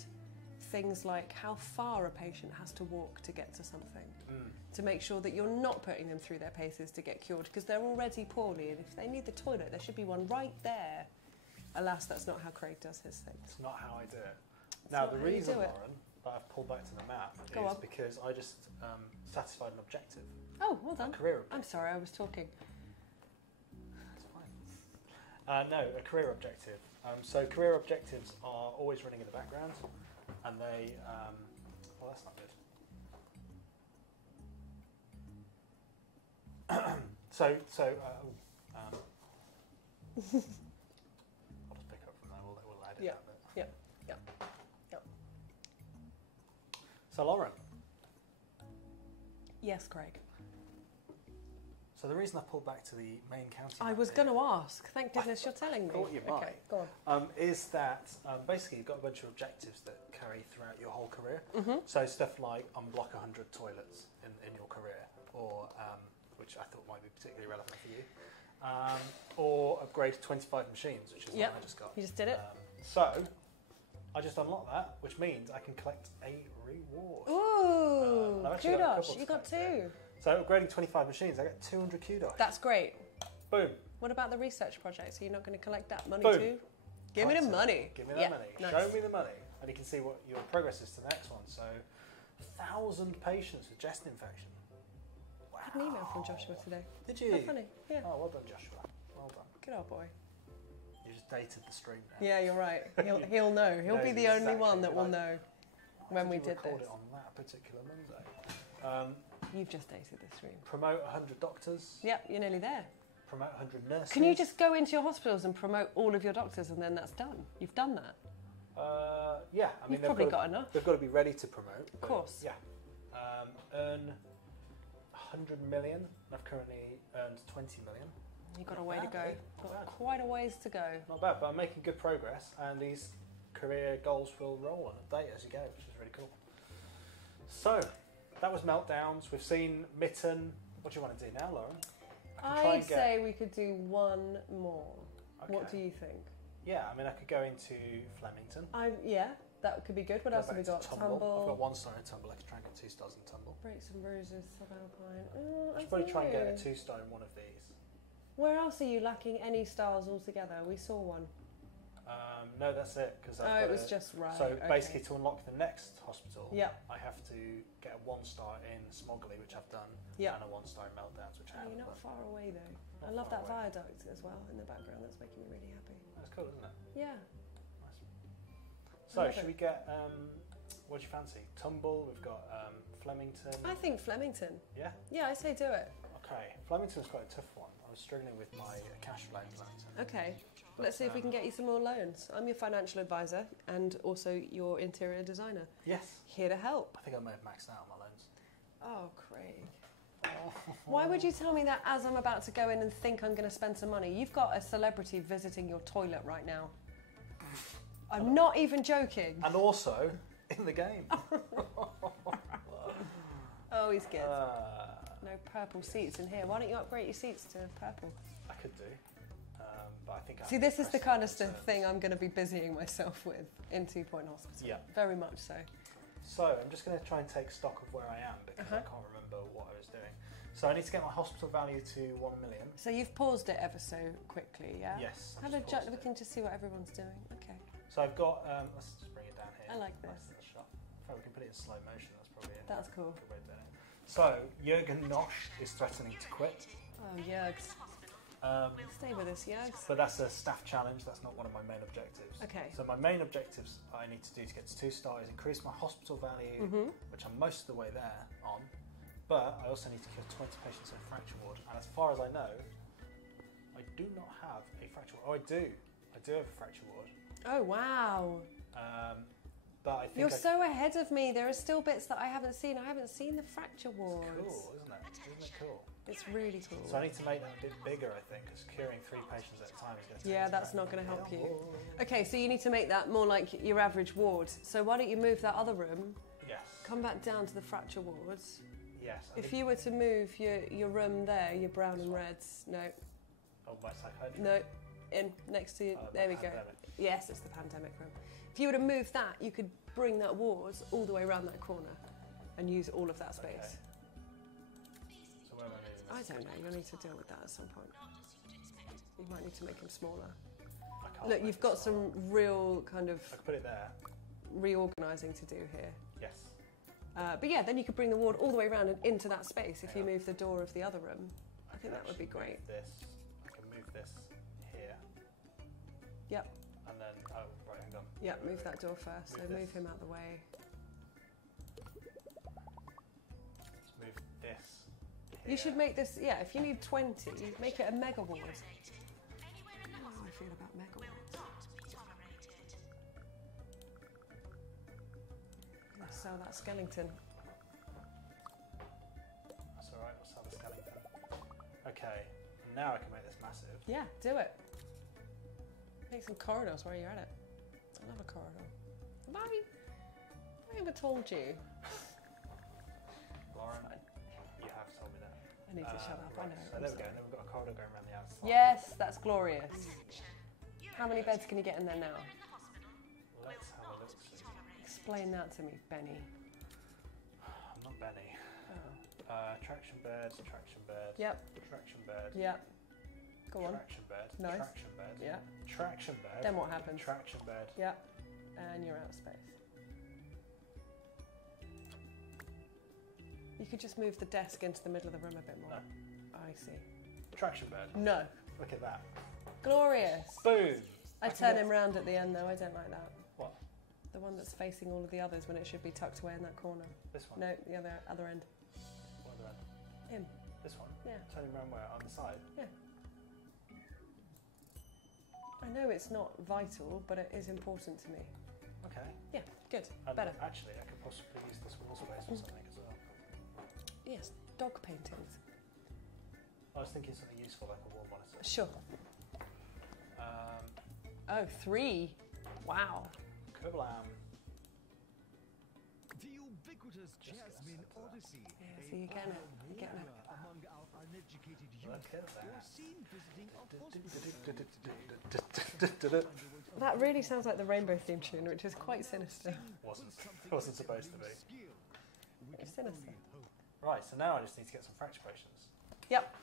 things like how far a patient has to walk to get to something, to make sure that you're not putting them through their paces to get cured because they're already poorly, and if they need the toilet, there should be one right there. Alas, that's not how Craig does his things. It's not how I do it. It's Now, not the how you reason, do it. Lauren, that I've pulled back to the map Go is on. because I just satisfied an objective. Oh, well A done. career objective. I'm sorry, I was talking. It's fine. No, a career objective. So career objectives are always running in the background, and they. Well, that's not good. I'll just pick up from there. We'll edit Yeah. that bit. Yeah. So Lauren. Yes, Craig. So the reason I pulled back to the main county. I map was here- going to ask. Thank goodness you're telling me. thought you Okay, might. go on. Is that basically you've got a bunch of objectives that carry throughout your whole career. Mm-hmm. So stuff like unblock 100 toilets in your career, or which I thought might be particularly relevant for you, or upgrade 25 machines, which is Yep. what I just got. You just did it. So I just unlocked that, which means I can collect a reward. Ooh, I've actually got a kudos. couple You to got collect two. So upgrading 25 machines, I get 200 kudos. That's great. Boom. What about the research projects? Are you not going to collect that money Boom. too? Give me the Content. money. Give me that Yeah, money. nice. Show me the money. And you can see what your progress is to the next one. So, 1,000 patients with chest infection. Wow. I had an email from Joshua today. Did you? How funny. Yeah. Oh, well done, Joshua. Well done. Good old boy. You just dated the stream there. Yeah, you're right. He'll know. He'll be Knows the only one exactly that will like- know Why when we you did record this. it on that particular Monday. You've just dated the stream. Promote 100 doctors. Yep, you're nearly there. Promote 100 nurses. Can you just go into your hospitals and promote all of your doctors and then that's done? You've done that. Yeah, I mean, You've probably got enough. They've got to be ready to promote. Of course. Yeah. Earn 100 million. And I've currently earned 20 million. You've got a Not way to bad, go. eh? Not Got bad. quite a ways to go. Not bad, but I'm making good progress, and these career goals will roll and update as you go, which is really cool. So, that was Meltdowns. We've seen Mitten. What do you want to do now, Lauren? I can try I'd and get- say we could do one more. What do Okay. you think? Yeah, I mean, I could go into Flemington. Yeah, that could be good. What Go else have we back got? to I've got 1 star in Tumble. I could try and get 2 stars in Tumble. Breaks and bruises, subalpine. I should probably try and get a 2 star in one of these. Where else are you lacking any stars altogether? We saw one. No, that's it. Because it was just right. So okay. basically, to unlock the next hospital, Yep. I have to get a 1-star in Smogley, which I've done, Yep. and a 1-star in Meltdowns, which I Oh, haven't you're not done. far away though. Not I love far that away. viaduct as well in the background. That's making me really happy. That's cool, isn't it? Yeah. Nice. So, love should it. we get, what do you fancy? Tumble, we've got Flemington. I think Flemington. Yeah? Yeah, I say do it. Okay. Flemington's quite a tough one. I was struggling with my cash flow in Flemington. Okay. Let's see if we can get you some more loans. I'm your financial advisor and also your interior designer. Yes. Here to help. I think I may have maxed out on my loans. Oh, Craig. Why would you tell me that as I'm about to go in and think I'm going to spend some money? You've got a celebrity visiting your toilet right now. I'm not even joking. And also, in the game. Oh, he's good. No purple seats in here. Why don't you upgrade your seats to purple? I could do. But I think I See, have this to is the press kind of concerns. thing I'm going to be busying myself with in 2 Point Hospital. Yeah. Very much so. So I'm just going to try and take stock of where I am because I can't remember what I was doing. So I need to get my hospital value to 1 million. So you've paused it ever so quickly, yeah? Yes. Have a we can just see what everyone's doing. Okay. So I've got. Let's just bring it down here. I like Nice this. little shot. In fact, we can put it in slow motion. That's probably a That's cool. good way of doing it. So Jürgen Nosch is threatening to quit. Oh, Yergs. Stay with us, Yergs. But that's a staff challenge. That's not one of my main objectives. Okay. So my main objectives I need to do to get to 2 stars is increase my hospital value, which I'm most of the way there on. But I also need to cure 20 patients in a fracture ward. And as far as I know, I do not have a fracture ward. Oh, I do. I do have a fracture ward. Oh, wow. But I think You're so ahead of me. There are still bits that I haven't seen. I haven't seen the fracture wards. cool, isn't it? Isn't it cool? It's really cool. So I need to make that a bit bigger, I think, because curing 3 patients at a time is going to take Yeah, us that's around. not going to help you. Okay, so you need to make that more like your average ward. So why don't you move that other room, Yes. come back down to the fracture wards. Yes. I If think- you were to move your room there, your brown and reds, no, Oh, my psychiatry. no, in next to you, there we go. Pandemic. Yes, it's the pandemic room. If you were to move that, you could bring that ward all the way around that corner and use all of that space. Okay. So where am I moving this? I don't know, you'll need to deal with that at some point. You might need to make him smaller. I can't Look, make you've it got smaller. some real kind of I could put it there. reorganising to do here. Yes. But yeah, then you could bring the ward all the way around and into that space if you Yeah. move the door of the other room. I think that would be actually great. move This. I can move this here. Yep, And then, oh, right, hang on. yep, move that door first. So Move move this. him out the way. Let's move this. You should here. make this, yeah, if you need 20, make it a mega ward. How do I feel about mega wards? Let's sell that skeleton. That's alright, we'll sell the skeleton. Okay, now I can make this massive. Yeah, do it. Make some corridors while you're at it. I love a corridor. Have I ever told you? Lauren, you have told me that. I need to shut up, I Right, know. so I'm there we go, sorry. and then we've got a corridor going around the outside. Yes, that's glorious. How many beds can you get in there now? Let's have a look, see. Explain that to me, Benny. I'm not Benny. Oh. Traction bed, traction bed. Yep, Traction bed. yep. Go on. Traction bed. Nice. Traction bed. Yeah. Traction bed. Then what happens? Traction bed. Yep. And you're out of space. You could just move the desk into the middle of the room a bit more. No. I see. Traction bed. No. Look at that. Glorious. Boom. I can turn get- him round at the end though, I don't like that. What? The one that's facing all of the others when it should be tucked away in that corner. This one? No, the other end. What other end? Him. This one? Yeah. Turn him around where? On the side? Yeah. I know it's not vital, but it is important to me. Okay. Yeah, good. And Better. actually, I could possibly use this wall space or something as well. Yes, dog paintings. I was thinking something useful like a wall monitor. Sure. Um, Oh, 3. Wow. Kablam. The ubiquitous Just gonna Jasmine set that. Odyssey. Yeah, a so you're getting it. proud You're getting it. warrior among our uneducated youth. Let's get Or that. seen visiting a That really sounds like the Rainbow theme tune, which is quite sinister. Wasn't supposed to be. It's sinister. Right, so now I just need to get some fracture patients. Yep.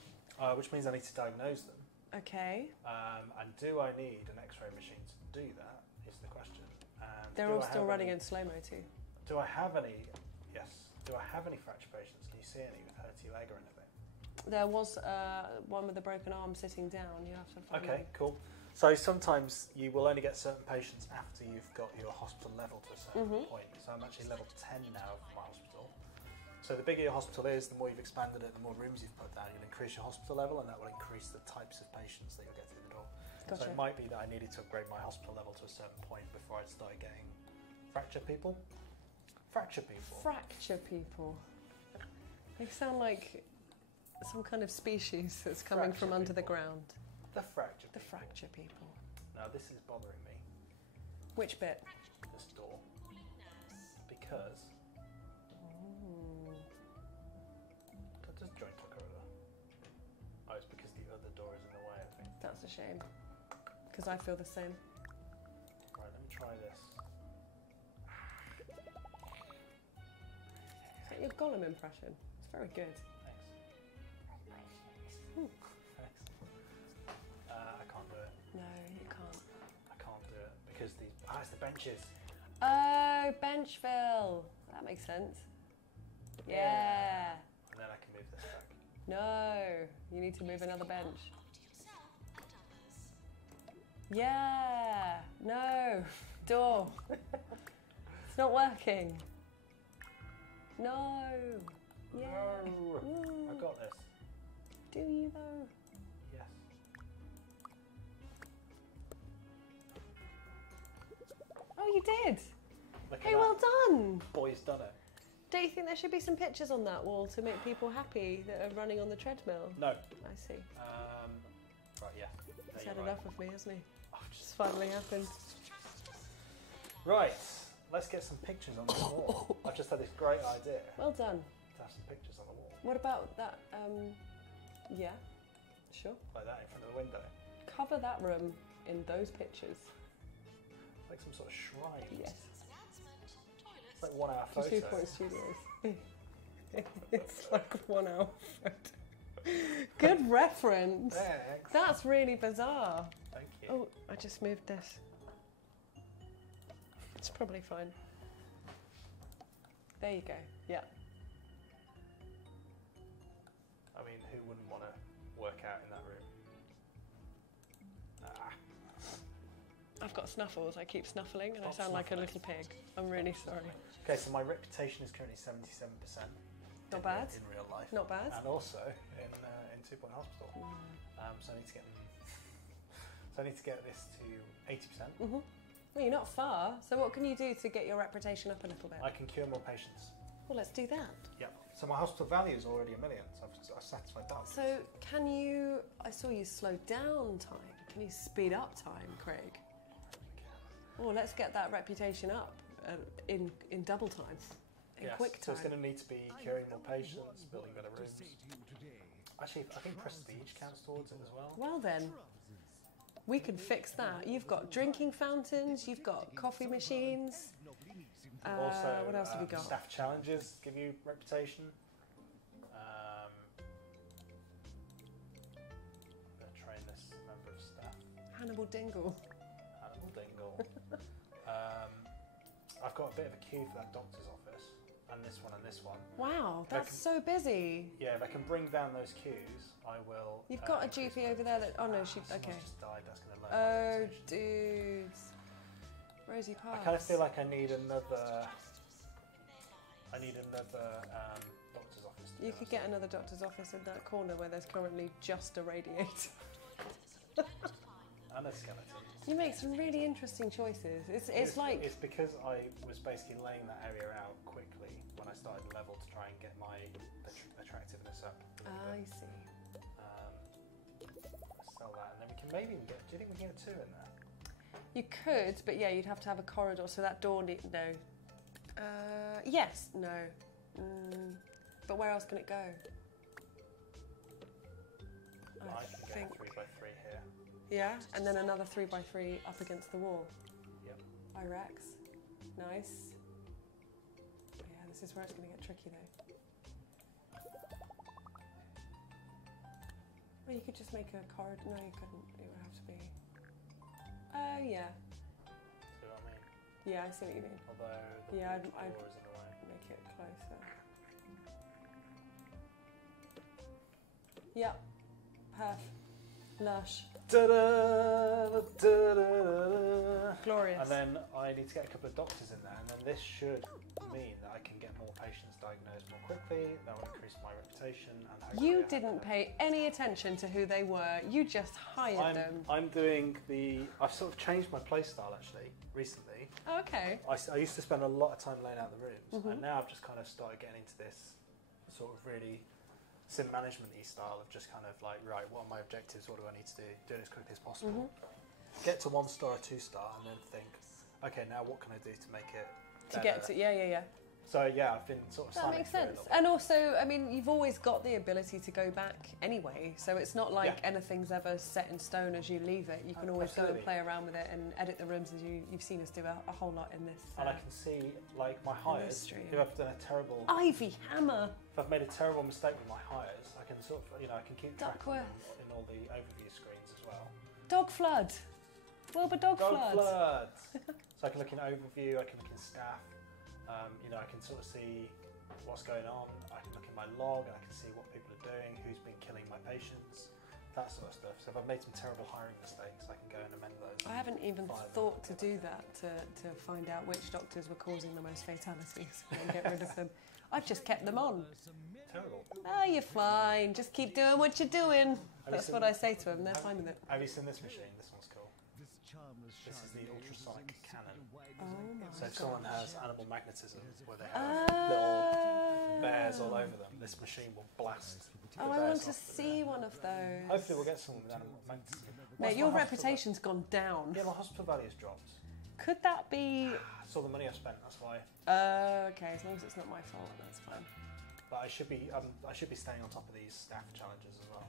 Which means I need to diagnose them Okay. and do I need an X-ray machine to do that? Is the question. And They're all still running in slow-mo too. Do I have any? Yes. Do I have any fracture patients? Can you see any with hurty leg or anything? There was one with a broken arm sitting down. You have to find Okay, them. cool. So sometimes you will only get certain patients after you've got your hospital level to a certain point. So I'm actually level 10 now for my hospital. So the bigger your hospital is, the more you've expanded it, the more rooms you've put down, you'll increase your hospital level, and that will increase the types of patients that you'll get through the door. Gotcha. So it might be that I needed to upgrade my hospital level to a certain point before I'd start getting fracture people. Fracture people. Fracture people. They sound like some kind of species that's coming from under the ground. The fracture The people. fracture people. Now this is bothering me, Which bit? this door, because does joint look over? Oh, it's because the other door is in the way, I think. That's a shame. Because I feel the same. Right, let me try this. Is that your Gollum impression? It's very good. Thanks. Thanks. I can't do it. No, you can't. I can't do it because it's the benches. Oh, Benchville. That makes sense. Yeah. And then I can move this back. No, you need to move another bench. Yeah. No. Door. It's not working. No. Yeah. No. Ooh. I got this. Do you though? Yes. Oh, you did. Look at Hey, that. well done. Boy's done it. Don't you think there should be some pictures on that wall to make people happy that are running on the treadmill? No. I see. Right, yeah. He's There had you enough of me, hasn't he? Oh, It's finally happened. Right, let's get some pictures on the wall. I've just had this great idea Well done. to have some pictures on the wall, What about that? Yeah, sure. like that in front of the window. Cover that room in those pictures. Like some sort of shrine. Yes. It's like 1 hour 2 photo. Point Studios. It's like 1 hour photo. Good reference. Thanks. That's really bizarre. Thank you. Oh, I just moved this. It's probably fine. There you go. Yeah. I mean, who wouldn't want to work out in that room? I've got snuffles. I keep snuffling and I Stop sound like a snuffling. little pig. I'm really sorry. Okay, so my reputation is currently 77%. Not bad. In real life. Not bad. And also in 2 Point Hospital. So I need to get so I need to get this to 80%. Well, you're not far. So what can you do to get your reputation up a little bit? I can cure more patients. Well, let's do that. Yep. So my hospital value is already $1 million. So I've satisfied that. So can you? I saw you slow down time. Can you speed up time, Craig? Oh, let's get that reputation up in double time, in Yes, quick so time. it's going to need to be curing more patients, building better To rooms. say to you today, Actually, I think prestige counts towards it as well. Well then, we can fix that. You've got drinking fountains. You've got coffee machines. nobody needs him. Also, what else have we got? Staff challenges give you reputation. Train this member of staff. Hannibal Dingle. Hannibal Dingle. I've got a bit of a queue for that doctor's office, and this one and this one. Wow, If I that's can- so busy. Yeah, if I can bring down those queues, I will. You've got a increase GP my over there that. Oh no, reputation. she. Someone's Okay. just died. That's going to lower my Oh, reputation. dudes. Rosie I Parks. kind of feel like I need another. Doctor's office. To be You could honest. get another doctor's office in that corner where there's currently just a radiator. And a skeleton. You make some really interesting choices. It's like. It's because I was basically laying that area out quickly when I started level to try and get my attractiveness up. a little I bit. see. Let's sell that, and then we can maybe even get. Do you think we can get 2 in there? You could, but yeah, you'd have to have a corridor, so that door no. Yes, no. But where else can it go? I can think. get a 3x3 here. Yeah, and then another 3x3 up against the wall. Yep. Irex. Nice. Yeah, this is where it's going to get tricky though. Well, you could just make a corridor. No, you couldn't. It would have to be. yeah. See what I mean? Yeah, I see what you mean. Although the Yeah, blue I'd claw is in the way. make it closer. Yep. Perf. Lush. Da-da, da-da-da-da. Glorious. And then I need to get a couple of doctors in there, and then this should mean that I can get more patients diagnosed more quickly. That will increase my reputation. And hopefully You I have didn't pay any attention to who they were. You just hired them. I'm doing the. I've sort of changed my play style actually recently. Oh, okay. I used to spend a lot of time laying out the rooms, and now I've just kind of started getting into this sort of really sim management-y style of just kind of like, right, what are my objectives? What do I need to do it as quickly as possible. Get to 1 star or 2 star, and then think, okay, now what can I do to make it To better? get to, yeah. So yeah, I've been sort of. That slamming makes through it a sense. little bit. And also, I mean, you've always got the ability to go back anyway. So it's not like anything's ever set in stone as you leave it. You can always go and Absolutely. play around with it and edit the rooms as you've seen us do a whole lot in this. And I can see, like, my hires, stream. if I've done a terrible, Ivy Hammer. if I've made a terrible mistake with my hires, I can sort of, I can keep track of them Duckworth. in all the overview screens as well. Dog Flood. Wilbur Dog Flood. Flood. So I can look in overview, I can look in staff, I can sort of see what's going on, I can look in my log and I can see what people are doing, who's been killing my patients, that sort of stuff. So if I've made some terrible hiring mistakes, I can go and amend those. I haven't even Fire them. thought to do that, to find out which doctors were causing the most fatalities and get rid of them. I've just kept them on. Terrible. Oh, you're fine. Just keep doing what you're doing. That's what I say to them. They're fine with it. Have you seen this machine? This one's cool. This charmless This is the ultrasonic cannon. Oh my So if someone has animal magnetism, where they have Oh. little bears all over them, this machine will blast. the Oh, I bears want to off the see bear. one of those. Hopefully we'll get someone with animal magnetism. Mate, What's your my hospital reputation's gone down. Yeah, my hospital value's dropped. Could that be... It's all the money I've spent, that's why. Okay, as long as it's not my fault, that's fine. But I should be staying on top of these staff challenges as well.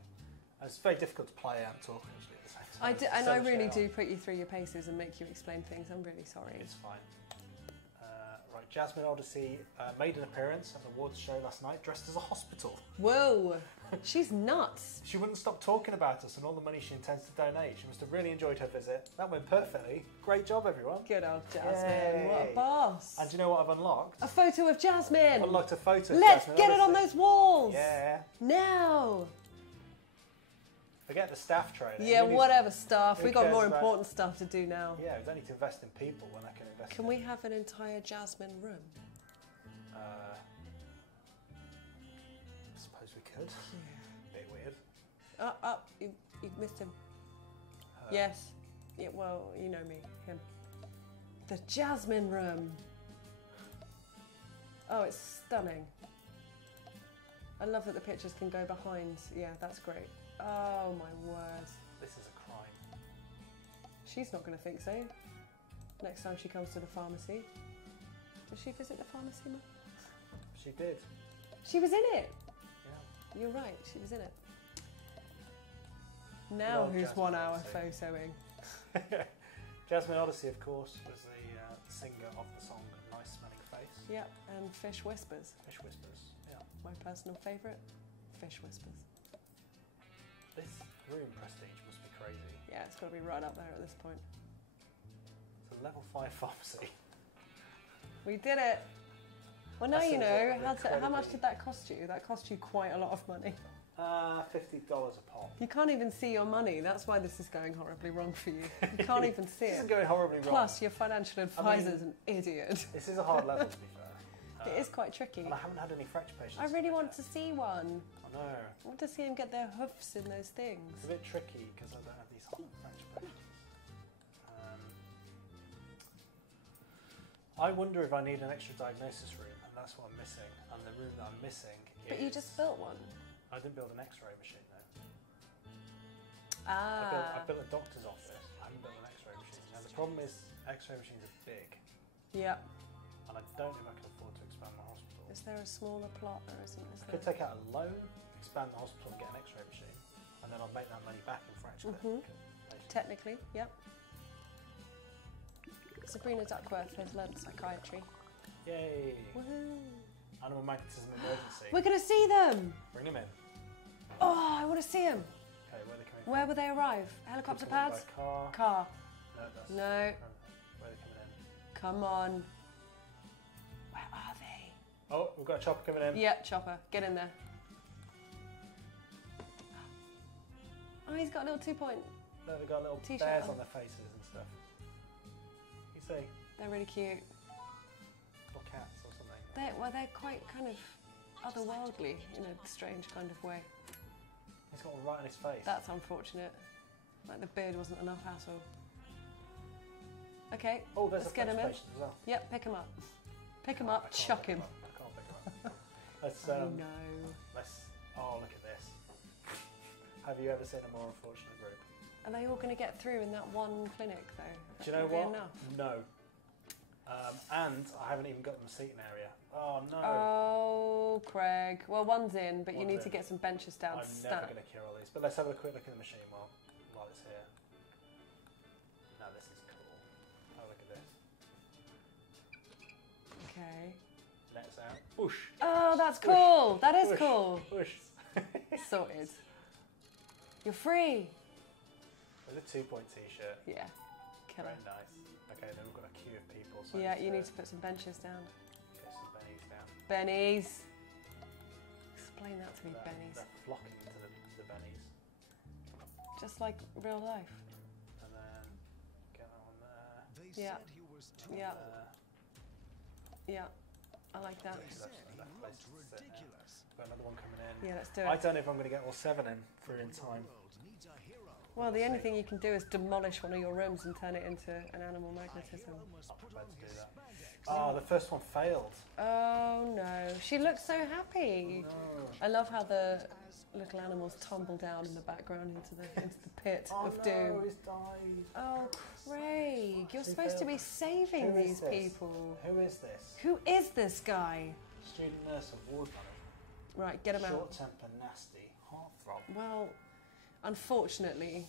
And it's very difficult to play and talk actually at the same time. There's so I much really going do on. put you through your paces and make you explain things. I'm really sorry. It's fine. Right, Jasmine Odyssey made an appearance at an awards show last night dressed as a hospital. Whoa, she's nuts. She wouldn't stop talking about us and all the money she intends to donate. She must have really enjoyed her visit. That went perfectly. Great job, everyone. Good old Jasmine. Yay. What a boss. And do you know what I've unlocked? A photo of Jasmine. I've unlocked a photo. of Let's Jasmine get it on Odyssey. those walls. Yeah. Now. Forget the staff training. Yeah, We need- whatever stuff. who We've got cares more about- important stuff to do now. Yeah, we don't need to invest in people when I can invest Can in... we have an entire Jasmine room? I suppose we could. Bit weird. You missed him. Yes. Yeah, well, you know me. Him. The Jasmine room. Oh, it's stunning. I love that the pictures can go behind. Yeah, that's great. Oh, my word. This is a crime. She's not going to think so. Next time she comes to the pharmacy. Does she visit the pharmacy, Mum? She did. She was in it. Yeah. You're right, she was in it. Now old who's Jasmine 1 hour Odyssey. photoing? Jasmine Odyssey, of course, was the singer of the song Nice Smelling Face. Yep, and Fish Whispers. Fish Whispers. Yeah. My personal favourite, Fish Whispers. This room prestige must be crazy. Yeah, it's got to be right up there at this point. It's a level 5 pharmacy. We did it! Well, now That you seems know. incredibly- How much did that cost you? That cost you quite a lot of money. $50 a pop. You can't even see your money. That's why this is going horribly wrong for you. You can't even see This it. is going horribly wrong. Plus, your financial advisor's an idiot. This is a hard level, to be fair. It is quite tricky. And I haven't had any fracture patients. I really yet. want to see one. I know. I want to see them get their hoofs in those things. It's a bit tricky because I don't have these hard fracture patients. I wonder if I need an extra diagnosis room, and that's what I'm missing. And the room that I'm missing is... But you just built one. I didn't build an X-ray machine though. Ah. I built a doctor's office. I haven't built an X-ray machine. Now the problem is X-ray machines are big, Yep. and I don't know if I can afford to expand my hospital. Is there a smaller plot? There isn't, is I could there? take out a loan, expand the hospital, and get an X-ray machine, and then I'll make that money back in fracture patients. Technically, yep. Sabrina Duckworth has learnt psychiatry. Yay! Woohoo! Animal magnetism emergency. We're going to see them! Bring them in. Oh, I want to see them. Okay, where are they coming from? Where will they arrive? Helicopter Coming by pads? car. Car. No, that's No. Where are they coming in? Come on. Where are they? Oh, we've got a chopper coming in. Yeah, chopper. Get in there. Oh, he's got a little 2-point. No, they've got little T-shirt bears on. on their faces and stuff. You see? They're really cute. Or cats or something. They're quite kind of otherworldly in a strange kind of way. He's got one right on his face. That's unfortunate. Like the beard wasn't enough hassle. Okay, Oh, there's let's a get French him in. patient as well. Yep, pick him up. Pick him I up, can't chuck pick him. up. I can't pick him up. Let's, Oh no. let's, oh, look at this. Have you ever seen a more unfortunate group? Are they all going to get through in that one clinic though? Do you know That'll be what? enough. No. And I haven't even got them a seating area. Oh no. Oh, Craig. Well, one's in, but you One's need to in. get some benches down I'm to never stand. going to cure all these. But let's have a quick look at the machine while it's here. Now this is cool. Oh, look at this. Okay. Let's out. Whoosh. Oh, that's cool. That is Whoosh. cool. Whoosh. Sorted. You're free. There's a 2-point t-shirt. Yeah. Killer. Very nice. Okay, then we've got a queue of people. So Yeah, you need to put some benches down. get some bennies down. Bennies. Explain that to me, bennies. They're flocking to the bennies. Just like real life. And then get that one there. They Yeah. said he was too Yeah. old. Yeah, I like that. They said he Enough place looked to sit now. ridiculous. Got another one coming in. Yeah, let's do I it. don't know if I'm going to get all 7 in through in The time. world needs a hero. Well, the only thing you can do is demolish one of your rooms and turn it into an animal A magnetism. hero must Not put prepared on to do his that. spandex. Oh, the first one failed. Oh no, she looks so happy. No. I love how the little animals tumble down in the background into the pit Oh of no, doom. he's died. Oh, Craig, you're She supposed to be failed. saving Who is these this? people. Who is this? Who is this guy? Student nurse and ward manager. Right, get him out. Short temper, nasty, heartthrob. Well, unfortunately,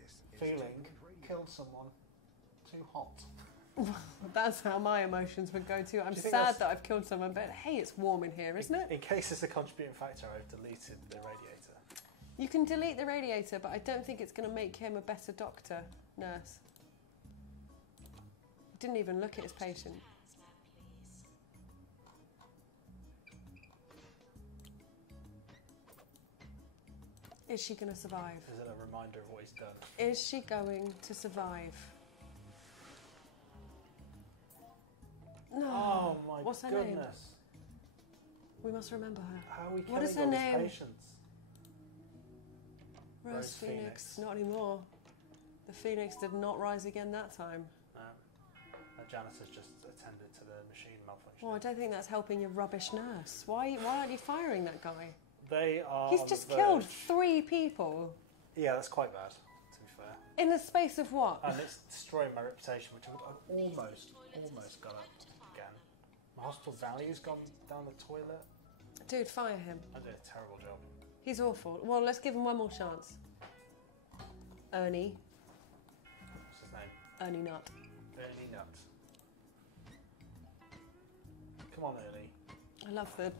This is Feeling Student Radio. killed someone. Too hot. that's how my emotions would go too. I'm Do you think sad that's- that I've killed someone, but hey, it's warm in here, isn't it? In case it's a contributing factor, I've deleted the radiator. You can delete the radiator, but I don't think it's going to make him a better doctor, nurse. Didn't even look at his patient. Is she going to survive? Is it a reminder of what he's done? Is she going to survive? No. Oh my What's her goodness. name? We must remember her. How are we What killing is her all these name? patients? Rose, Rose Phoenix. Phoenix. Not anymore. The Phoenix did not rise again that time. No. Janitor's just attended to the machine malfunction. Well, I don't think that's helping your rubbish nurse. Why aren't you firing that guy? They are. He's on just the killed verge. 3 people Yeah, that's quite bad, to be fair. in the space of what? And it's destroying my reputation, which I've almost got up again. My hospital value's gone down the toilet. Dude, fire him. I did a terrible job. He's awful. Well, let's give him one more chance. Ernie. What's his name? Ernie Nut. Ernie Nut. Come on, Ernie. I love the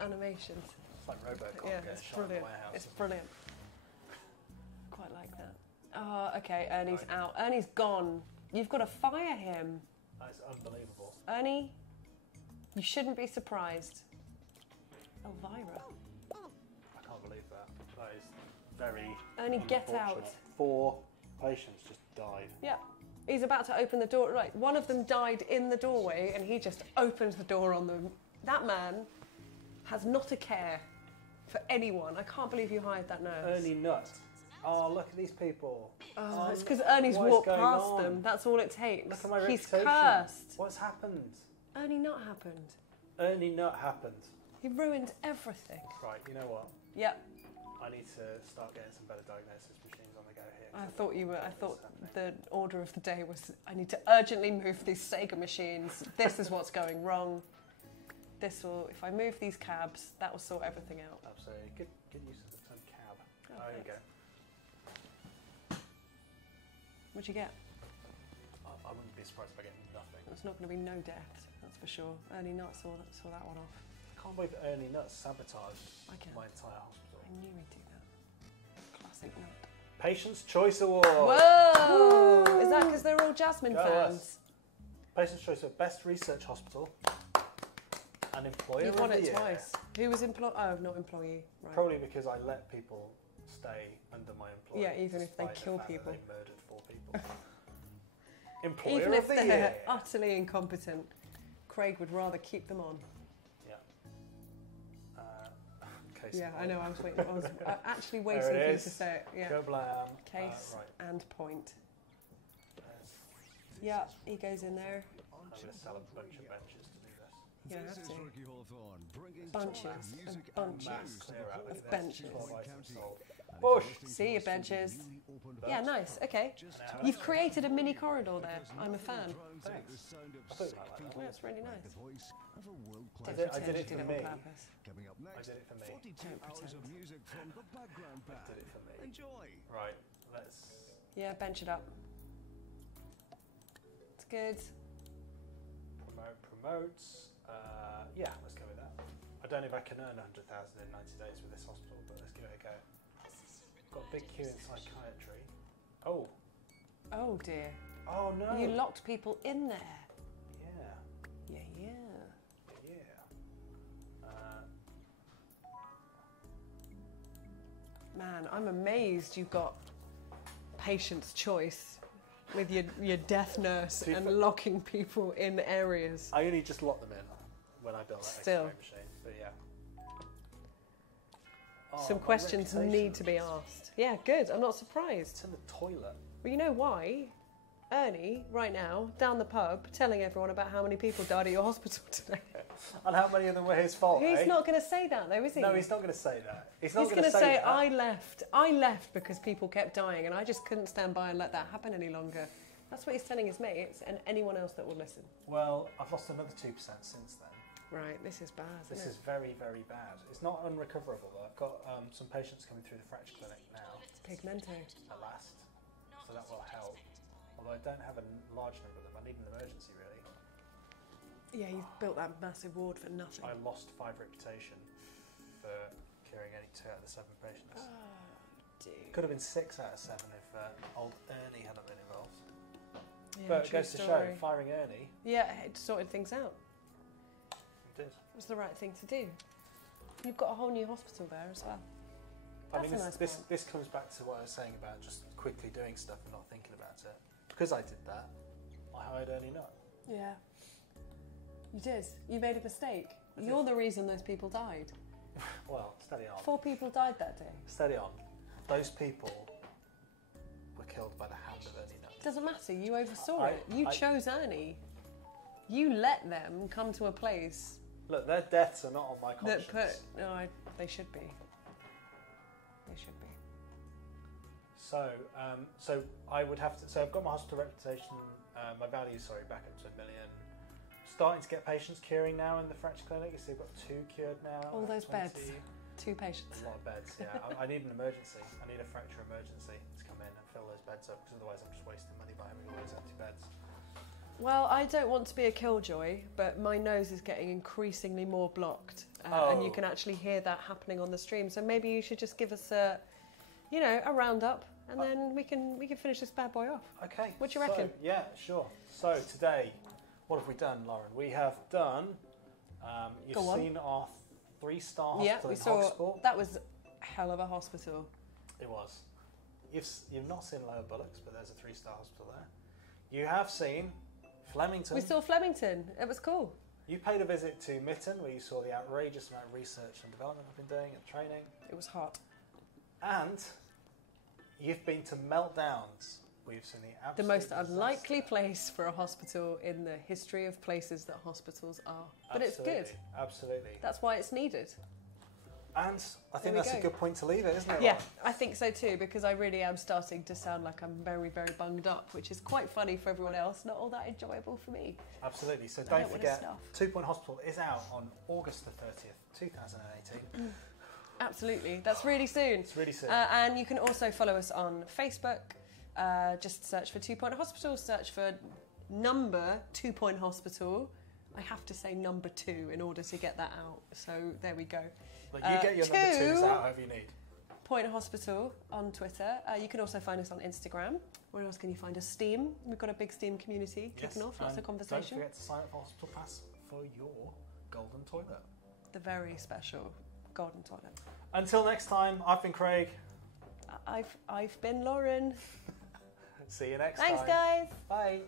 animation. It's like Robocop Yeah, getting it's shot in the brilliant. warehouse. It's brilliant. Quite like that. Oh, okay, Ernie's Right. out. Ernie's gone. You've got to fire him. That's unbelievable. Ernie, you shouldn't be surprised. Elvira. I can't believe that. That is very Ernie, get out. unfortunate. 4 patients just died. Yeah. He's about to open the door. Right, one of them died in the doorway and he just opened the door on them. That man has not a care for anyone. I can't believe you hired that nurse. Ernie Nut. Oh, look at these people. Oh, it's because Ernie's what is walked going past on? them. That's all it takes. Look at my He's reputation. cursed. What's happened? Ernie not happened. Ernie Nut happened. He ruined everything. Right, you know what? Yep. I need to start getting some better diagnosis machines on the go here. I thought you were. I thought What's the order of the day was I need to urgently move these Sega machines. This is what's going wrong. This will. If I move these cabs, that will sort everything out. Absolutely. Get used to the term cab. Oh, There you thanks. go. What'd you get? I wouldn't be surprised if I get nothing. It's not going to be no death. That's for sure. Ernie Nut saw that one off. I can't believe Ernie Nut sabotaged I can. my entire hospital. I knew he'd do that. Classic Nut. Patient's Choice Award. Whoa! Is that because they're all Jasmine Go fans. us. Patient's Choice for Best Research Hospital and Employer You've of won the it Year. twice. Who was not employee. Right. Probably because I let people stay under my employ. Yeah, even if they despite the kill fact that people. They murdered 4 people. Employer Even of if the they're Year. utterly incompetent, Craig would rather keep them on. Yeah. Case in Yeah, I point. know. I was actually waiting There for it you is. to say it. Yeah. Kablam. Case Right. and point. There's- Yeah, he goes in there. I'm going to sell a bunch of benches to do this. Yeah, I have This is to. Ricky Hawthorne, bringing Bunches joy, and music bunches Mass clear out. Look of at this. benches. 12 items sold. and Push. if you're listening See to your us through the benches. newly opened Yeah, Bunch nice. Okay. just Now, You've created a mini corridor there. I'm a fan. drones out the sound of I thought sick you might like people that. That's really like nice. the voice of a world-class Don't did- I pretend did you it did for it me. on purpose. Coming up I next, did it for me. 42 Don't hours of pretend. music from the background I band. did it for me. Enjoy. Right, let's Yeah, bench it up. It's good. promotes. Yeah, let's go with that. I don't know if I can earn 100,000 in 90 days with this hospital, but let's give it a go. Got a big queue in psychiatry. Oh, Oh dear. oh no. You locked people in there. Yeah, Yeah, yeah. yeah. Man, I'm amazed you got patient's choice with your death nurse To be and fair- locking people in areas. I only just locked them in when I built that Still. X-ray machine, but yeah. Oh, Some my questions reputation. need to be asked. Yeah, good. I'm not surprised. It's in the toilet. Well, you know why? Ernie, right now, down the pub, telling everyone about how many people died at your hospital today. And how many of them were his fault, He's eh? not going to say that, though, is he? No, he's not going to say that. He's not He's going to say, that. I left because people kept dying and I just couldn't stand by and let that happen any longer. That's what he's telling his mates and anyone else that will listen. Well, I've lost another 2% since then. Right, this is bad, This isn't is very, very bad. It's not unrecoverable though. I've got some patients coming through the fracture clinic now, it? It's pigmento. at last, so that will help. Although I don't have a large number of them, I need an emergency really. Yeah, you've built that massive ward for nothing. I lost 5 reputation for curing only 2 out of the 7 patients. Dude. Could have been 6 out of 7 if old Ernie hadn't been involved. Yeah, But it true goes to show, story. firing Ernie, Yeah, it sorted things out. he did. It was the right thing to do. You've got a whole new hospital there as well. I mean, That's a nice point. this comes back to what I was saying about just quickly doing stuff and not thinking about it. Because I did that, I hired Ernie Nutt. Yeah. You did. You made a mistake. I did. You're the reason those people died. Well, steady on. 4 people died that day. Steady on. Those people were killed by the hand of Ernie Nutt. Doesn't matter. You oversaw I- it. You I- chose Ernie. You let them come to a place Look, their deaths are not on my conscience. that put. No, they should be. They should be. So, so I would have to. So I've got my hospital reputation, my value, back up to $1 million. Starting to get patients curing now in the fracture clinic. You see, I've got 2 cured now. All those 20. beds. 2 patients. A lot of beds. Yeah, I need an emergency. I need a fracture emergency to come in and fill those beds up, because otherwise I'm just wasting money by having all those empty beds. Well, I don't want to be a killjoy, but my nose is getting increasingly more blocked, and you Oh. can actually hear that happening on the stream. So maybe you should just give us a roundup, and then we can finish this bad boy off. Okay. What do you reckon? Yeah, sure. So today, what have we done, Lauren? We have done. You've Go on. seen our 3-star Yeah, hospital we in saw Hoxport. that was a hell of a hospital. It was. You've not seen Lower Bullocks, but there's a 3-star hospital there. You have seen Flemington. We saw Flemington. It was cool. You paid a visit to Mitten, where you saw the outrageous amount of research and development we've been doing and training. It was hot. And you've been to Meltdowns, where you've seen the The absolute most disaster. unlikely place for a hospital in the history of places that hospitals are. But it's good. Absolutely. That's why it's needed. And I think we that's a go. good point to leave it, isn't it? Yeah, Lauren? I think so too, because I really am starting to sound like I'm very, very bunged up, which is quite funny for everyone else, not all that enjoyable for me. Absolutely. So I don't don't wanna forget, snuff. 2 Point Hospital is out on August the 30th, 2018. Absolutely, that's really soon. It's really soon. And you can also follow us on Facebook. Just search for 2 Point Hospital, search for number 2 Point Hospital. I have to say number 2 in order to get that out. So there we go. But you get your number 2s out however you need. Point Hospital on Twitter. You can also find us on Instagram. Where else can you find us? Steam. We've got a big Steam community kicking off. Lots and of conversation. Don't forget to sign up for Hospital Pass for your golden toilet. The very special golden toilet. Until next time, I've been Craig. I've been Lauren. See you next time. Thanks, guys. Bye.